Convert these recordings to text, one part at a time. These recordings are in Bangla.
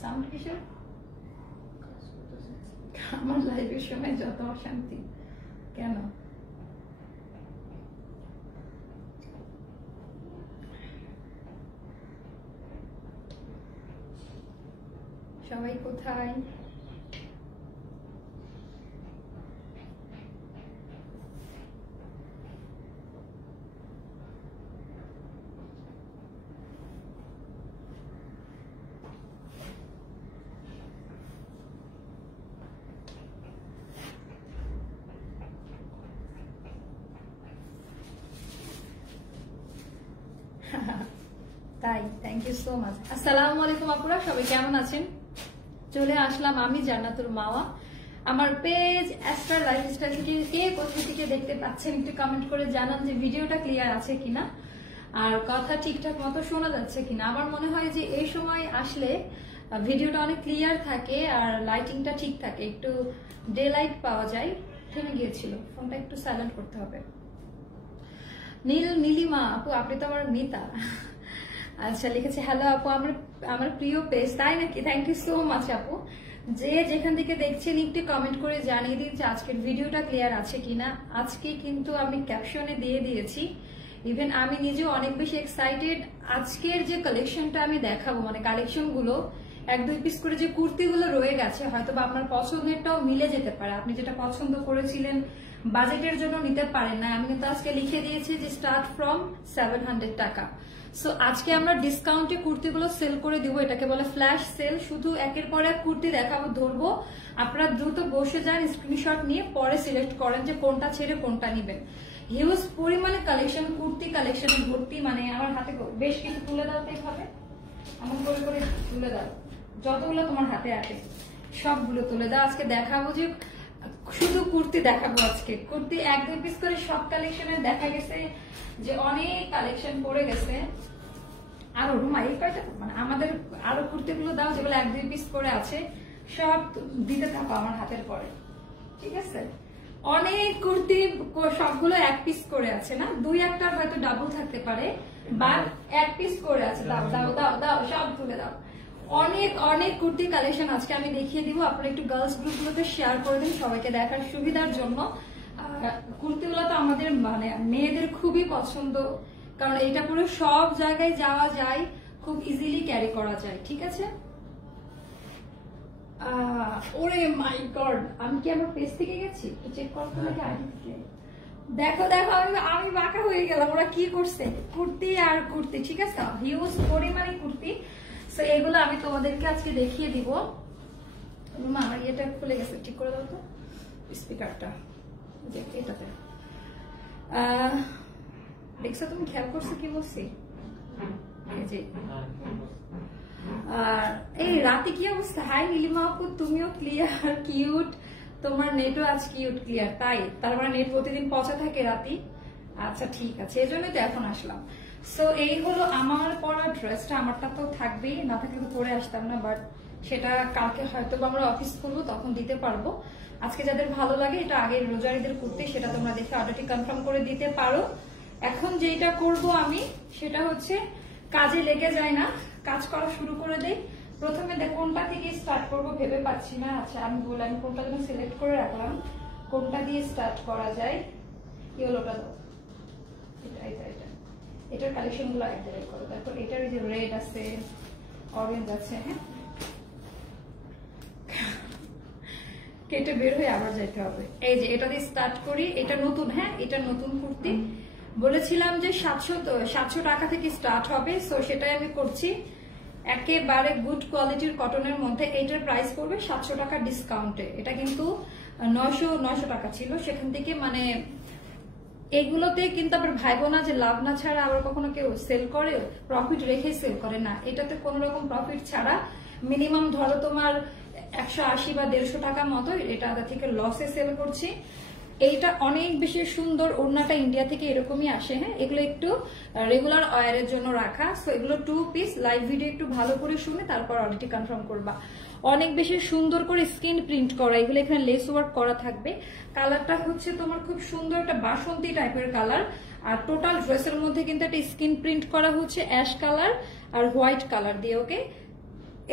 সাউন্ড কিসের? আমার লাইভের সময় যত অশান্তি কেন? সবাই কোথায়? তাই, থ্যাংক ইউ সো মাচ। আসসালামু আলাইকুম আপুরা, সবাই কেমন আছেন? চলে আসলাম আমি জান্নাতুল মাওয়া। আমার পেজ অ্যাস্ট্রার লাইফস্টাইল থেকে কে কোথা থেকে দেখতে পাচ্ছেন একটু কমেন্ট করে জানান যে ভিডিওটা ক্লিয়ার আছে কিনা আর কথা ঠিকঠাক মতো শোনা যাচ্ছে কিনা। আমার মনে হয় যে এই সময় আসলে ভিডিওটা অনেক ক্লিয়ার থাকে আর লাইটিংটা ঠিক থাকে, একটু ডে লাইট পাওয়া যায়। থেমে গিয়েছিল, ফোনটা একটু সাইলেন্ট করতে হবে। নীলিমা আপু, আপনি তো আমার মিতা। আচ্ছা, লিখেছে হ্যালো আপু, আমার প্রিয় পেজ, তাই নাকি? থ্যাংক ইউ সো মাচ আপু। যে যেখান থেকে দেখছেন একটু কমেন্ট করে জানিয়ে দিন যে আজকের ভিডিওটা ক্লিয়ার আছে কিনা। আজকে কিন্তু আমি ক্যাপশনে দিয়ে দিয়েছি, ইভেন আমি নিজেও অনেক বেশি এক্সাইটেড। আজকের যে কালেকশনটা আমি দেখাবো, মানে কালেকশন গুলো 1-2 পিস করে যে কুর্তিগুলো রয়ে গেছে, হয়তো বা আপনার পছন্দেরটাও মিলে যেতে পারে। আপনি যেটা পছন্দ করেছিলেন বাজেটের জন্য নিতে পারেন না, আমি কিন্তু আজকে লিখে দিয়েছি যে স্টার্ট ফ্রম 700 টাকা। সো আজকে আমরা ডিসকাউন্টে কুর্তিগুলো সেল করে দিব, এটাকে বলে ফ্ল্যাশ সেল। শুধু একের পর এক কুর্তি দেখাবো, ধরবো, আপনারা দ্রুত বসে যান, স্ক্রিনশট নিয়ে পরে সিলেক্ট করেন যে কোনটা ছেড়ে কোনটা নিবেন। হিউজ পরিমাণে কালেকশন, কুর্তি কালেকশনের ভর্তি। মানে আমার হাতে বেশ কিছু তুলে দাও, এইভাবে এমন করে করে তুলে দাও, যতগুলো তোমার হাতে আছে সবগুলো তুলে দাও। আজকে দেখাবো যে শুধু কুর্তি দেখাবো। আজকে কুর্তি 1-2 পিস করে সব কালেকশনে দেখা গেছে যে অনেক কালেকশন পড়ে গেছে। আরো রুমাই কয়টা, মানে আমাদের আরো কুর্তিগুলো দাও যেগুলো 1-2 পিস করে আছে, সব দিতে থাকো আমার হাতের পরে, ঠিক আছে? অনেক কুর্তি, সবগুলো 1 পিস করে আছে না, 2-1টার হয়তো ডাবল থাকতে পারে, বা 1 পিস করে আছে। দাও দাও দাও দাও, সব তুলে দাও। অনেক অনেক কুর্তি কালেকশন আজকে আমি দেখিয়ে দিব। আপনারা একটু গার্লস গ্রুপগুলোতে শেয়ার করে দিন সবাইকে দেখার সুবিধার জন্য। কুর্তিগুলো তো আমাদের মানে মেয়েদের খুবই পছন্দ, কারণ এটা পুরো সব জায়গায় যাওয়া যায়, খুব ইজিলি ক্যারি করা যায়, ঠিক আছে? ওরে মাই গড, আমি কি আমার পেজ থেকে গেছি? চেক করতে নাকি আগে থেকে? দেখো দেখো, আমি বাঁকা হয়ে গেলাম। ওরা কি করছে? কুর্তি আর কুর্তি, ঠিক আছে? হিউজ পরিমাণে কুর্তি। তো এগুলো আমি তোমাদেরকে আজকে দেখিয়ে দিব। আমার ইয়েটা খুলে গেছে, ঠিক করে দাও তো স্পিকারটা, যে এটাতে। দেখছো তুমি, খেয়াল করছো কি বলছি? আর এই রাতে কি অবস্থা? হাই নীলিমা আপু, তুমিও ক্লিয়ার, কিউট, তোমার নেটও আজ কিউট ক্লিয়ার। তাই তার মানে নেট প্রতিদিন পচা থাকে রাতে? আচ্ছা ঠিক আছে, এই জন্যই তো এখন আসলাম। সো এই হলো আমার পরা ড্রেসটা। আমারটা তো থাকবেই, না থাকলে তো পরে আসতাম না, বাট সেটা কালকে হয়তো আমরা অফিস করবো, তখন দিতে পারবো। আজকে যাদের ভালো লাগে, এটা আগের রোজারিদের কুর্তি, সেটা তোমরা দেখে অর্ডারটি কনফার্ম করে দিতে পারো। এখন যেটা করব আমি, সেটা হচ্ছে কাজে লেগে যায় না, কাজ করা শুরু করে দেই। প্রথমে কোনটা থেকে স্টার্ট করবো ভেবে পাচ্ছি না। আচ্ছা আমি বললাম কোনটা যেন সিলেক্ট করে রাখলাম, কোনটা দিয়ে স্টার্ট করা যায়। ইয়েলোটা দাও, এটা এটা এটা এটার কালেকশন গুলো এক জায়গায় করো। তারপর এটার যে রেড আছে, অরেঞ্জ আছে, হ্যাঁ, কেটে বের হয়ে আবার যাইতে হবে। এই যে এটা দিয়ে স্টার্ট করি, এটা নতুন, হ্যাঁ এটা নতুন কুর্তি। বলেছিলাম যে 700 টাকা থেকে স্টার্ট হবে, সো সেটাই আমি করছি। একেবারে গুড কোয়ালিটির কটনের মধ্যে এটার প্রাইস পড়বে 700 টাকা ডিসকাউন্টে। এটা কিন্তু 900 টাকা ছিল, সেখান থেকে মানে এগুলোতে কিন্তু আবার ভাইবো না যে লাভ না ছাড়া আবার কখনো কেউ সেল করে, প্রফিট রেখে সেল করে না। এটাতে কোন রকম প্রফিট ছাড়া মিনিমাম ধরো তোমার 180 বা 150 টাকা মতো এটা আগে থেকে লসে সেল করছি। এইটা অনেক বেশি সুন্দর, ওড়নাটা ইন্ডিয়া থেকে এরকমই আসে, হ্যাঁ এগুলো একটু রেগুলার ওয়্যারের জন্য রাখা। সো এগুলো 2 পিস। লাইভ ভিডিও একটু ভালো করে শুনে তারপর অর্ডারটি কনফার্ম করবা। অনেক বেশি সুন্দর করে স্ক্রিন প্রিন্ট করা, এগুলো এখানে লেস ওয়ার্ক করা থাকবে। কালারটা হচ্ছে তোমার খুব সুন্দর একটা বাসন্তী টাইপের কালার। আর টোটাল ড্রেসের মধ্যে কিন্তু একটা স্ক্রিন প্রিন্ট করা হচ্ছে অ্যাশ কালার আর হোয়াইট কালার দিয়ে। ওকে,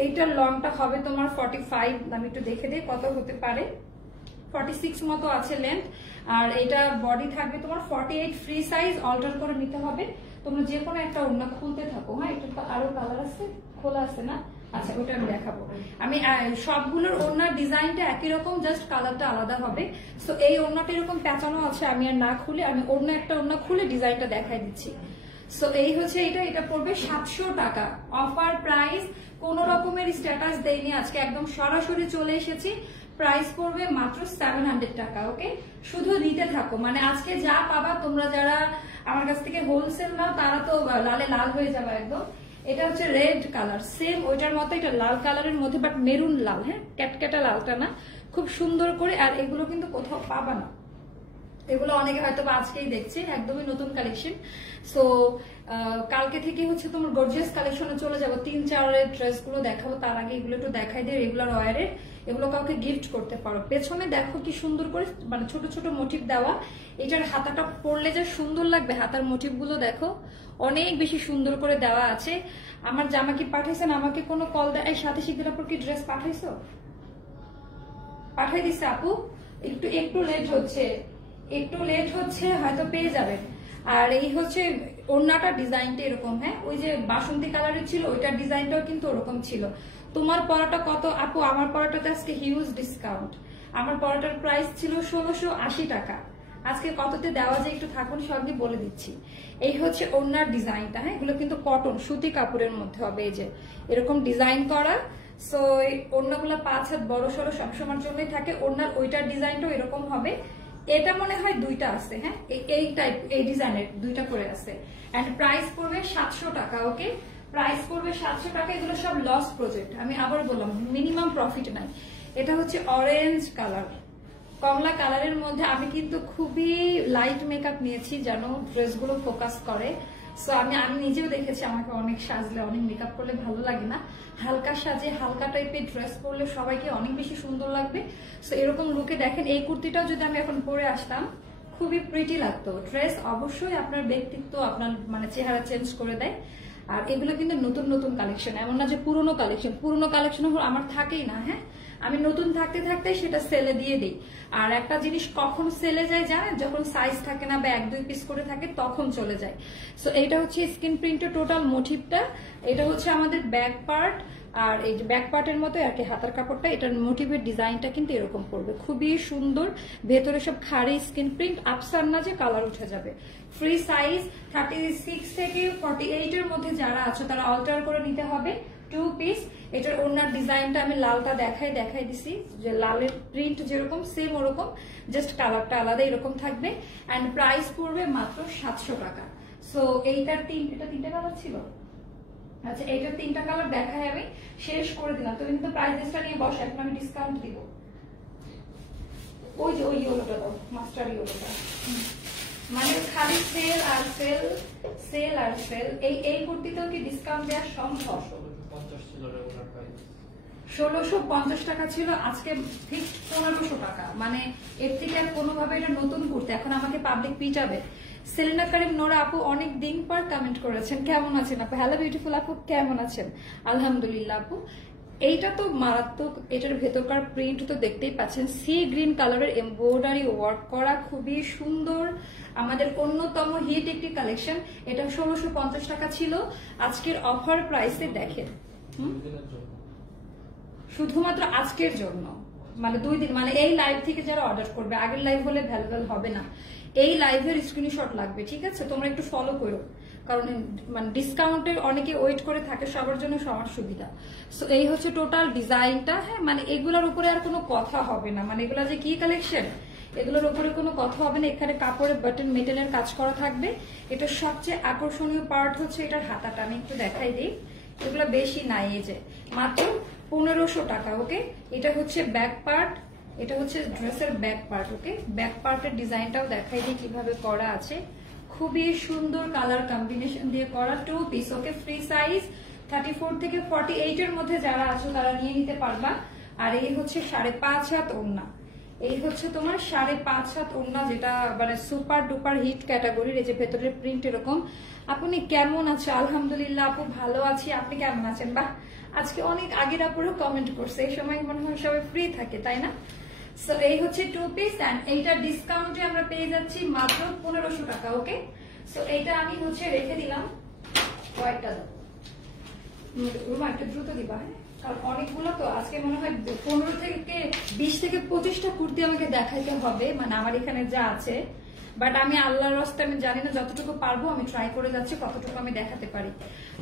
এইটার লংটা হবে তোমার 45, আমি একটু দেখে দিই কত হতে পারে, 46 মতো আছে লেন্থ। আর এটা বডি থাকবে তোমার 48, ফ্রি সাইজ, অল্টার করে নিতে হবে। তোমরা যে কোনো একটা ওড়না খুলতে থাকো। হ্যাঁ, এটা তো আরো কালার আছে, খোলা আছে না? আচ্ছা, ওটা আমি দেখাবো। আমি সবগুলোর ওড়নার ডিজাইনটা একই রকম, জাস্ট কালারটা আলাদা হবে। সো এই ওড়নাটা এরকম প্যাঁচানো আছে, আমি আর না খুলে, আমি একটা ওড়না খুলে ডিজাইনটা দেখাই দিচ্ছি। সো এই হচ্ছে এটা পড়বে 700 টাকা, অফার প্রাইস। কোন রকমের স্ট্যাটাস দেয়নি আজকে, একদম সরাসরি চলে এসেছি। প্রাইস পড়বে মাত্র 700 টাকা। ওকে, শুধু নিতে থাকো, মানে আজকে যা পাবা তোমরা যারা আমার কাছ থেকে হোলসেল নাও তারা তো লালে লাল হয়ে যাবে একদম। এটা হচ্ছে রেড কালার, সেম ওইটার মতো, এটা লাল কালারের মধ্যে বাট মেরুন লাল। হ্যাঁ, ক্যাটক্যাটা লালটা না, খুব সুন্দর করে। আর এগুলো কিন্তু কোথাও পাবা না, এগুলো অনেকে হয়তো আজকেই দেখছে, একদমই নতুন কালেকশন। সো কালকে থেকে হচ্ছে তোমার গর্জিয়াস কালেকশনে চলে যাবো। 3-4 ড্রেস গুলো দেখাবো, তার আগে এগুলো একটু দেখাই দিয়ে রেগুলার ওয়ারের, এগুলো কাউকে গিফট করতে পারো। পেছনে দেখো কি সুন্দর করে মানে ছোট ছোট মোটিভ দেওয়া। এটার হাতাটা পরলে যে সুন্দর লাগবে, হাতার মোটিভ গুলো দেখো অনেক বেশি সুন্দর করে দেওয়া আছে। আমার জামা কি পাঠাইছেন, আমাকে কোনো কল দেয় সাথে শিখতে পর কি ড্রেস পাঠাইছো? পাঠাই দিছে আপু, একটু লেট হচ্ছে, হয়তো পেয়ে যাবেন। আর এই হচ্ছে ওড়নাটা, ডিজাইনটা এরকম। হ্যাঁ, ওই যে বাসন্তী কালারের ছিল ওইটার ডিজাইনটাও কিন্তু ওরকম ছিল। তোমার পরাটা কত আপু? আমার পরাটাতে আজকে হিউজ ডিসকাউন্ট। আমার পরাটার প্রাইস ছিল 1680 টাকা, আজকে কততে দেওয়া যায় একটু থাকুন, সবই বলে দিচ্ছি। এই হচ্ছে ওড়নার ডিজাইনটা। হ্যাঁ, এগুলো কিন্তু কটন সুতি কাপড়ের মধ্যে হবে, এই যে এরকম ডিজাইন করা। সো এই ওড়নাগুলো 5 হাত বড় সড়ো সবসময়ের জন্যই থাকে। ওড়নার ওইটার ডিজাইনটাও এরকম হবে। এটা মনে হয় 2টা আছে। হ্যাঁ, এই টাইপ, এই ডিজাইনের 2টা করে আছে। এন্ড প্রাইস পড়বে 700 টাকা। ওকে, প্রাইস পড়বে 700 টাকা। এগুলো সব লস প্রজেক্ট, আমি আবার বললাম মিনিমাম প্রফিট নাই। এটা হচ্ছে অরেঞ্জ কালার, কমলা কালারের মধ্যে। আমি কিন্তু খুবই লাইট মেকআপ নিয়েছি যেন ড্রেসগুলো ফোকাস করে। সো আমি নিজেও দেখেছি, আমাকে অনেক সাজলে, অনেক মেকআপ করলে ভালো লাগে না। হালকা সাজে, হালকা টাইপের ড্রেস পরলে সবাইকে অনেক বেশি সুন্দর লাগবে। সো এরকম লুকে দেখেন, এই কুর্তিটাও যদি আমি এখন পরে আসতাম খুবই প্রিটি লাগতো। ড্রেস অবশ্যই আপনার ব্যক্তিত্ব, আপনার মানে চেহারা চেঞ্জ করে দেয়। আর এগুলো কিন্তু নতুন নতুন কালেকশন, এমন না যে পুরনো কালেকশন আমার থাকেই না। হ্যাঁ, আমি নতুন থাকতে থাকতে সেটা সেলে দিয়ে দিই। আর একটা জিনিস কখন সেলে যায় জানেন? যখন সাইজ থাকে না বা 1-2 পিস করে থাকে তখন চলে যায়। সো এটা হচ্ছে স্ক্রিন প্রিন্টের টোটাল মোটিভটা। এটা হচ্ছে আমাদের ব্যাক পার্ট, আর এই যে ব্যাক পার্টের মতো আর কি হাতার কাপড়টা। এটার মোটিভের ডিজাইনটা কিন্তু এরকম পড়বে, খুবই সুন্দর। ভেতরে সব খাড়ি স্ক্রিন প্রিন্ট, আপসার না যে কালার উঠে যাবে। ফ্রি সাইজ 36 থেকে 48 এর মধ্যে যারা আছো তারা অল্টার করে নিতে হবে, 2 পিস। এটার ওড়নার ডিজাইনটা আমি লালটা দেখাই দিছি, যে লালের প্রিন্ট যেরকম সেম ওরকম, জাস্ট কালারটা আলাদা এরকম থাকবে। এন্ড প্রাইস পড়বে মাত্র 700 টাকা। সো এইটার 3টা কালার ছিল। আচ্ছা, এইটার 3টা কালার দেখাই, আমি শেষ করে দিলাম। তুমি কিন্তু প্রাইস লিস্টটা নিয়ে বসো, এখন আমি ডিসকাউন্ট দিব। ওই যে ওই ইয়েলোটা দাও, মাস্টার ইয়েলোটা, মানে খালি সেল আর সেল। এই কুর্তিতেও কি ডিসকাউন্ট দেওয়া সম্ভব? 1650 টাকা ছিল, আজকে ঠিক 1500 টাকা। মানে এর থেকে আর কোনোভাবে এটা নতুন কুর্তি, এখন আমাকে পাবলিক পিটাবে। সেলিনা কারিম নোরা আপু অনেক দিন পর কমেন্ট করেছেন, কেমন আছেন আপু? হ্যালো বিউটিফুল আপু, কেমন আছেন? আলহামদুলিল্লাহ আপু। এইটা তো মারাত্মক, এটার ভেতরকার প্রিন্ট তো দেখতেই পাচ্ছেন, সি গ্রিন কালারের এমব্রয়ডারি ওয়ার্ক করা, খুবই সুন্দর। আমাদের অন্যতম হিট একটি কালেকশন। এটা 1650 টাকা ছিল, আজকের অফার প্রাইসে দেখেন, শুধুমাত্র আজকের জন্য, মানে 2 দিন, মানে এই লাইভ থেকে যারা অর্ডার করবে, আগের লাইভ হলে ভ্যালুয়েবল হবে না। এই লাইভের স্ক্রিনশট লাগবে, ঠিক আছে? তোমরা একটু ফলো করো, কারণ মানে ডিসকাউন্টের অনেকে ওয়েট করে থাকে, সবার জন্য সবার সুবিধা। সো এই হচ্ছে টোটাল ডিজাইনটা। হ্যাঁ, মানে এগুলোর উপরে আর কোনো কথা হবে না, মানে এগুলা যে কি কালেকশন, এগুলোর উপরে কোনো কথা হবে না। এখানে কাপড়ে বাটন মেটেলের কাজ করা থাকবে। এটা সবচেয়ে আকর্ষণীয় পার্ট হচ্ছে এটার হাতাটা, আমি একটু দেখাই দিই। এগুলো বেশি নাই, এই যে মাত্র 1500 টাকা। ওকে, এটা হচ্ছে ব্যাক পার্ট, এটা হচ্ছে ড্রেসের ব্যাক পার্ট। ওকে, ব্যাক পার্টের ডিজাইনটাও দেখাই দিই কিভাবে করা আছে, খুবই সুন্দর কালার কম্বিনেশন দিয়ে করা, 2 পিস। ওকে, ফ্রি সাইজ 34 থেকে 48 এর মধ্যে যারা আছো তারা নিয়ে নিতে পারবা। আর এই হচ্ছে 5.5 হাত ওড়না। এই হচ্ছে তোমার 5.5 হাত ওড়না, যেটা মানে সুপার ডুপার হিট ক্যাটাগরির। এই যে ভেতরের প্রিন্ট এরকম। আপনি কেমন আছে? আলহামদুলিল্লাহ আপু ভালো আছি, আপনি কেমন আছেন? বাহ, আজকে অনেক আগের আপুরও কমেন্ট করছে, এই সময় মনে হয় সবাই ফ্রি থাকে তাই না? সো এই হচ্ছে 2 পিস এন্ড এইটা ডিসকাউন্টে আমরা পেয়ে যাচ্ছি মাত্র 1500 টাকা। ওকে, সো এইটা আমি হচ্ছে রেখে দিলাম। কয়েকটা দাও রুমা, একটু দ্রুত দিবা, হ্যাঁ, কারণ অনেকগুলো তো আজকে মনে হয় 15 থেকে 20 থেকে 25টা কুর্তি আমাকে দেখাইতে হবে, মানে আমার এখানে যা আছে। বাট আমি আল্লাহর রাস্তে আমি জানি না, যতটুকু পারবো আমি ট্রাই করে যাচ্ছি কতটুকু আমি দেখাতে পারি।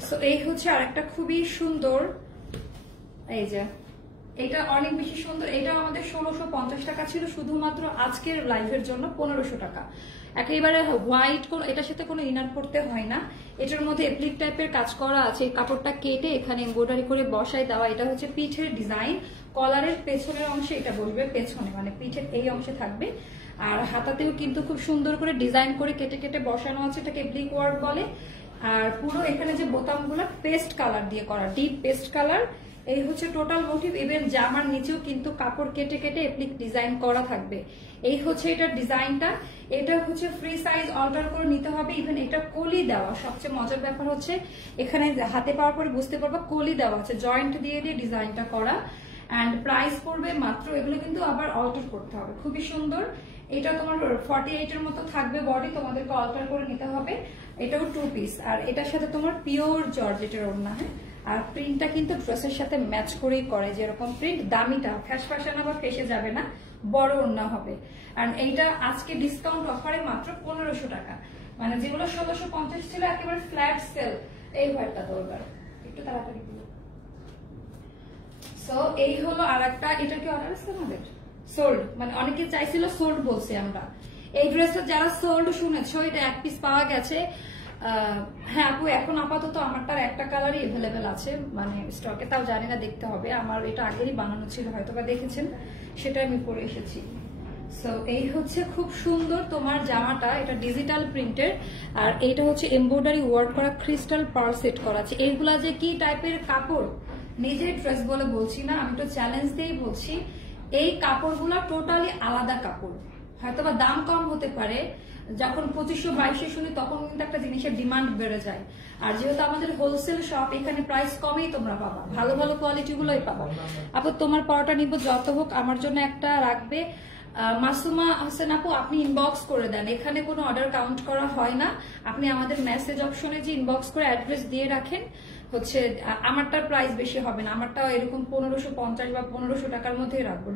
সো এই হচ্ছে আরেকটা খুবই সুন্দর, এই যে এটা অনেক বেশি সুন্দর। এটা আমাদের 1650 টাকা ছিল, শুধুমাত্র আজকের লাইভের জন্য 1500 টাকা। একেবারে হোয়াইট, কোন এটার সাথে কোনো ইনার করতে হয় না। এটার মধ্যে এপ্লিক টাইপের কাজ করা আছে। এই কাপড়টা কেটে এখানে এমব্রয়ডারি করে বসায় দেওয়া। এটা হচ্ছে পিঠের ডিজাইন, কলারের পেছনের অংশে এটা বসবে, পেছনে মানে পিঠের এই অংশে থাকবে। আর হাতাতেও কিন্তু খুব সুন্দর করে ডিজাইন করে কেটে কেটে বসানো আছে, এটাকে এপ্লিক ওয়ার্ক বলে। আর পুরো এখানে যে বোতামগুলো পেস্ট কালার দিয়ে করা, ডিপ পেস্ট কালার। এই হচ্ছে টোটাল মোটিভ। ইভেন জামার নিচেও কিন্তু কাপড় কেটে কেটে এপ্লিক ডিজাইন করা থাকবে। এই হচ্ছে এটার ডিজাইনটা। এটা হচ্ছে ফ্রি সাইজ অল্টার করে নিতে হবে। ইভেন এটা কলি দেওয়া। সবচেয়ে মজার ব্যাপার হচ্ছে এখানে হাতে পাওয়ার পরে বুঝতে পারবা কলি দেওয়া আছে, জয়েন্ট দিয়ে দিয়ে ডিজাইনটা করা। এন্ড প্রাইস পড়বে মাত্র, এগুলো কিন্তু আবার অল্টার করতে হবে, খুবই সুন্দর। এটা তোমার 48 এর মতো থাকবে বডি, তোমাদেরকে অল্টার করে নিতে হবে। এটাও 2 পিস। আর এটার সাথে তোমার পিওর জর্জেটের ওড়না, হ্যাঁ। আর প্রিন্টটা কিন্তু ড্রেসের সাথে ম্যাচ করেই করে, যেরকম প্রিন্ট দামিটা ফ্যাশ ফ্যাশন আবার ফেসে যাবে না, বড় ওড়না হবে। আর এইটা আজকে ডিসকাউন্ট অফারে মাত্র 1500 টাকা। মানে যেগুলো 1650 ছিল একেবারে ফ্ল্যাট সেল। এই ভাইটা দরকার, একটু তাড়াতাড়ি দিও। সো এই হলো আর একটা। এটা কি অর্ডার আছে আমাদের? সোল্ড, মানে অনেকে চাইছিল সোল্ড বলছি আমরা। এই ড্রেসটা যারা সোল্ড শুনেছো, এটা 1 পিস পাওয়া গেছে। হ্যাঁ আপু, এখন আপাতত আমারটার একটা কালারই এভেলেবেল আছে মানে স্টকে, তাও জানি না, দেখতে হবে। আমার এটা আগেরই বানানো ছিল, হয়তো বা দেখেছেন, সেটা আমি পরে এসেছি। সো এই হচ্ছে খুব সুন্দর তোমার জামাটা, এটা ডিজিটাল প্রিন্টের। আর এইটা হচ্ছে এমব্রয়ডারি ওয়ার্ক করা, ক্রিস্টাল পার্ল সেট করা আছে। এইগুলা যে কি টাইপের কাপড়, নিজের ড্রেস বলে বলছি না, আমি তো চ্যালেঞ্জ দিয়েই বলছি। এই কাপড়গুলো টোটালি আলাদা কাপড়, হয়তো বা দাম কম হতে পারে। যখন 2500-2200 শুনি তখন কিন্তু একটা জিনিসের ডিমান্ড বেড়ে যায়। আর যেহেতু আমাদের হোলসেল শপ, এখানে প্রাইস কমেই তোমরা পাবা, ভালো ভালো কোয়ালিটি গুলোই পাবা। আপু তোমার পরোটা নিব, যত হোক আমার জন্য একটা রাখবে। মাসুমা হাসান আপু, আপনি ইনবক্স করে দেন, এখানে কোনো অর্ডার কাউন্ট করা হয় না। আপনি আমাদের মেসেজ অপশনে যে ইনবক্স করে অ্যাড্রেস দিয়ে রাখেন, হচ্ছে আমারটার প্রাইস বেশি হবে না, আমারটাও এরকম 1550 বা 1500 টাকার মধ্যেই রাখবো।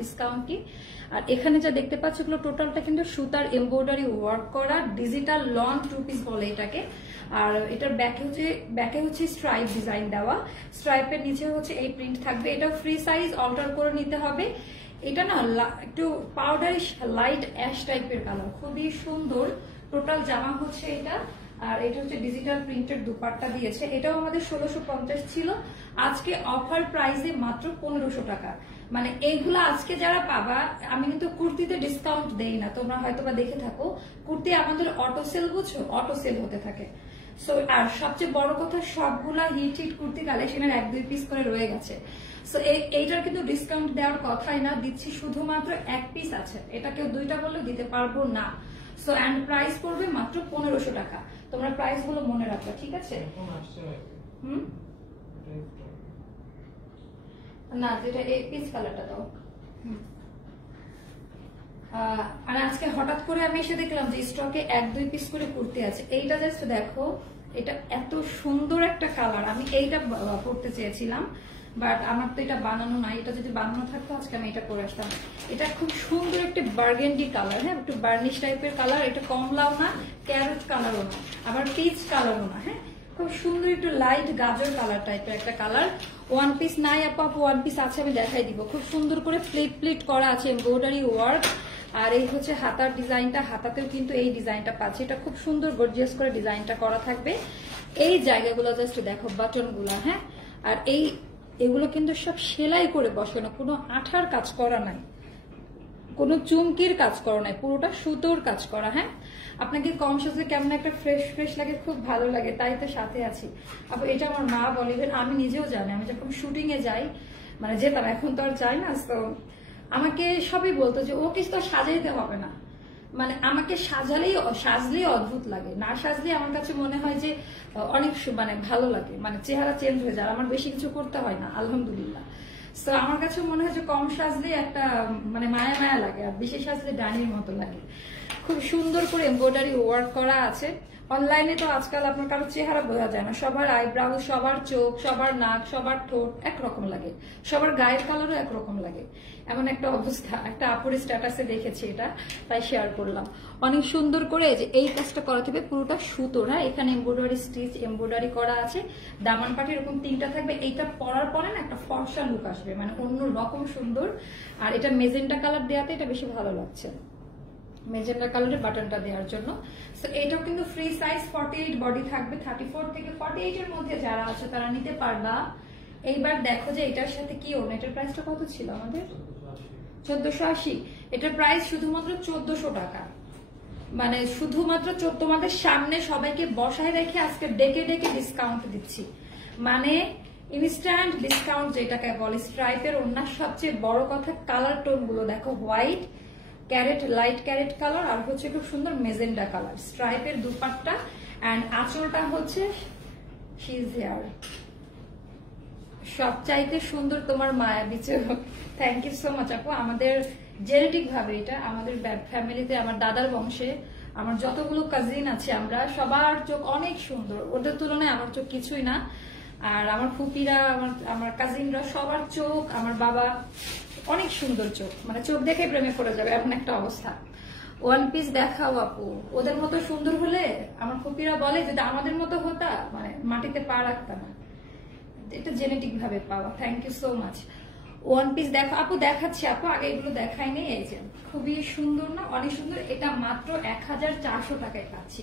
ডিসকাউন্টই। আর এখানে যা দেখতে পাচ্ছ এগুলো টোটালটা কিন্তু সুতার এমব্রয়ডারি ওয়ার্ক করা, ডিজিটাল লং 2 পিস বলে এটাকে। আর এটার ব্যাকে হচ্ছে স্ট্রাইপ ডিজাইন দেওয়া, স্ট্রাইপের নিচে হচ্ছে এই প্রিন্ট থাকবে। এটা ফ্রি সাইজ অল্টার করে নিতে হবে। এটা না একটু পাউডারিশ লাইট অ্যাশ টাইপের কালার, খুবই সুন্দর। টোটাল জামা হচ্ছে এটা। আর এটা হচ্ছে ডিজিটাল প্রিন্টের দুপাট্টা দিয়েছে। এটাও আমাদের 1650 ছিল, আজকে অফার প্রাইসে মাত্র 1500 টাকা। মানে এইগুলো আজকে যারা পাবা, আমি কিন্তু কুর্তিতে ডিসকাউন্ট দেই না, তোমরা হয়তো বা দেখে থাকো। কুর্তি আমাদের অটো সেল, বুঝছো, অটো সেল হতে থাকে। সো আর সবচেয়ে বড় কথা, সবগুলা হিট কুর্তি কালেকশনের 1-2 পিস করে রয়ে গেছে। সো এইটার কিন্তু ডিসকাউন্ট দেওয়ার কথাই না, দিচ্ছি শুধুমাত্র 1 পিস আছে। এটা কেউ 2টা বললে দিতে পারবো না। সো এন্ড প্রাইস পড়বে মাত্র 1500 টাকা। তোমরা প্রাইস গুলো মনে রাখবে, ঠিক আছে? না, যেটা 1 পিস কালারটা দাও। আর আজকে হঠাৎ করে আমি এসে দেখলাম যে স্টকে 1-2 পিস করে কুর্তি আছে। এইটা জাস্ট দেখো, এটা এত সুন্দর একটা কালার। আমি এইটা পড়তে চেয়েছিলাম, বাট আমার তো এটা বানানো নাই। এটা যদি বানানো থাকতো আজকে আমি এটা করে আসতাম। এটা খুব সুন্দর একটা বার্গেন্ডি কালার, হ্যাঁ, একটু বার্নিশ টাইপের কালার। এটা কমলাও না, ক্যারট কালারও না, আবার পিচ কালারও না, হ্যাঁ, খুব সুন্দর একটু লাইট গাজর কালার টাইপের একটা কালার। 1 পিস নাই আপু, 1 পিস আছে, আমি দেখাই দিব। খুব সুন্দর করে প্লিট করা আছে, এমব্রয়ডারি ওয়ার্ক। আর এই হচ্ছে হাতার ডিজাইনটা, হাতাতেও কিন্তু এই ডিজাইনটা পাচ্ছে। এটা খুব সুন্দর গর্জিয়াস করে ডিজাইনটা করা থাকবে। এই জায়গাগুলো জাস্ট দেখো, বাটন গুলা, হ্যাঁ। আর এগুলো কিন্তু সব সেলাই করে বসানো, কোনো আঠার কাজ করা নাই, কোনো চুমকির কাজ করা নাই, পুরোটা সুতোর কাজ করা। হ্যাঁ, আপনাকে কম সাজে কেমন একটা ফ্রেশ লাগে, খুব ভালো লাগে, তাই তো সাথে আছি। আবার এটা আমার মা বলে, আমি নিজেও জানি, আমি যখন শুটিং এ যাই, মানে যেতাম, এখন তো আর যাই না। তো আমাকে সবাই বলতো যে ওকে তো সাজাইতে হবে না, মানে আমাকে সাজলেই অদ্ভুত লাগে, না সাজলে আমার কাছে মনে হয় যে অনেক মানে ভালো লাগে, মানে চেহারা চেঞ্জ হয়ে যায়, আমার বেশি কিছু করতে হয় না আলহামদুলিল্লাহ। তো আমার কাছে মনে হয় যে কম সাজলে একটা মানে মায়া মায়া লাগে, আর বেশি সাজলে ডানির মতো লাগে। খুব সুন্দর করে এমব্রয়ডারি ওয়ার্ক করা আছে। অনলাইনে তো আজকাল আপনার কারো চেহারা বোঝা যায় না, সবার আইব্রাউ, সবার চোখ, সবার নাক, সবার ঠোঁট একরকম লাগে, সবার গায়ের কালারও একরকম লাগে, এমন একটা অবস্থা। একটা আপুর স্ট্যাটাসে দেখেছি এটা, তাই শেয়ার করলাম। অনেক সুন্দর করে যে এই কাজটা করা থাকবে পুরোটা সুতোর, হ্যাঁ, এখানে এমব্রয়ডারি স্টিচ এমব্রয়ডারি করা আছে, দামান পাটি এরকম 3টা থাকবে। এইটা পরার পরে না একটা ফর্সা লুক আসবে, মানে অন্য রকম সুন্দর। আর এটা মেজেন্টা কালার দেওয়াতে এটা বেশি ভালো লাগছে, মেজেন্টা কালারের বাটনটা দেওয়ার জন্য। সো এটাও কিন্তু ফ্রি সাইজ 48 বডি থাকবে, 34 থেকে 48 এর মধ্যে যারা আছে তারা নিতে পারবা। এইবার দেখো যে এটার সাথে কি ওড়না, এটার প্রাইসটা কত ছিল আমাদের? 1480। এটার প্রাইস শুধুমাত্র 1400 টাকা, মানে শুধুমাত্র তোমাদের সামনে সবাইকে বসায় রেখে আজকে ডেকে ডেকে ডিসকাউন্ট দিচ্ছি, মানে ইনস্ট্যান্ট ডিসকাউন্ট যেটাকে বলে। স্ট্রাইপের ওড়নার সবচেয়ে বড় কথা কালার টোন গুলো দেখো, white carrot, light carrot colour, আর হচ্ছে খুব সুন্দর মেজেন্ডা কালার। স্ট্রাইপের দুপাট্টা এন্ড আঁচলটা হচ্ছে শিজ হেয়ার, সবচাইতে সুন্দর তোমার মায়াবী চোখ। থ্যাংক ইউ সো মাচ আপু। আমাদের জেনেটিক ভাবে এটা আমাদের ফ্যামিলিতে, আমার দাদার বংশে আমার যতগুলো কাজিন আছে আমরা সবার চোখ অনেক সুন্দর, ওদের তুলনায় আমার চোখ কিছুই না। আর আমার ফুপিরা, আমার কাজিনরা সবার চোখ, আমার বাবা অনেক সুন্দর চোখ, মানে চোখ দেখে প্রেমে পড়ে যাবে এমন একটা অবস্থা। ওয়ান পিস দেখাও আপু, ওদের মতো সুন্দর হলে আমার ফুপিরা বলে যে আমাদের মতো হতা মানে মাটিতে পা রাখতাম না, এটা জেনেটিক ভাবে পাওয়া। Thank you so much. One piece দেখো আপু, দেখাচ্ছি আপু, আগে এগুলো দেখাইনি। এই যে খুবই সুন্দর না, অনেক সুন্দর। এটা মাত্র 1400 টাকায় পাচ্ছি।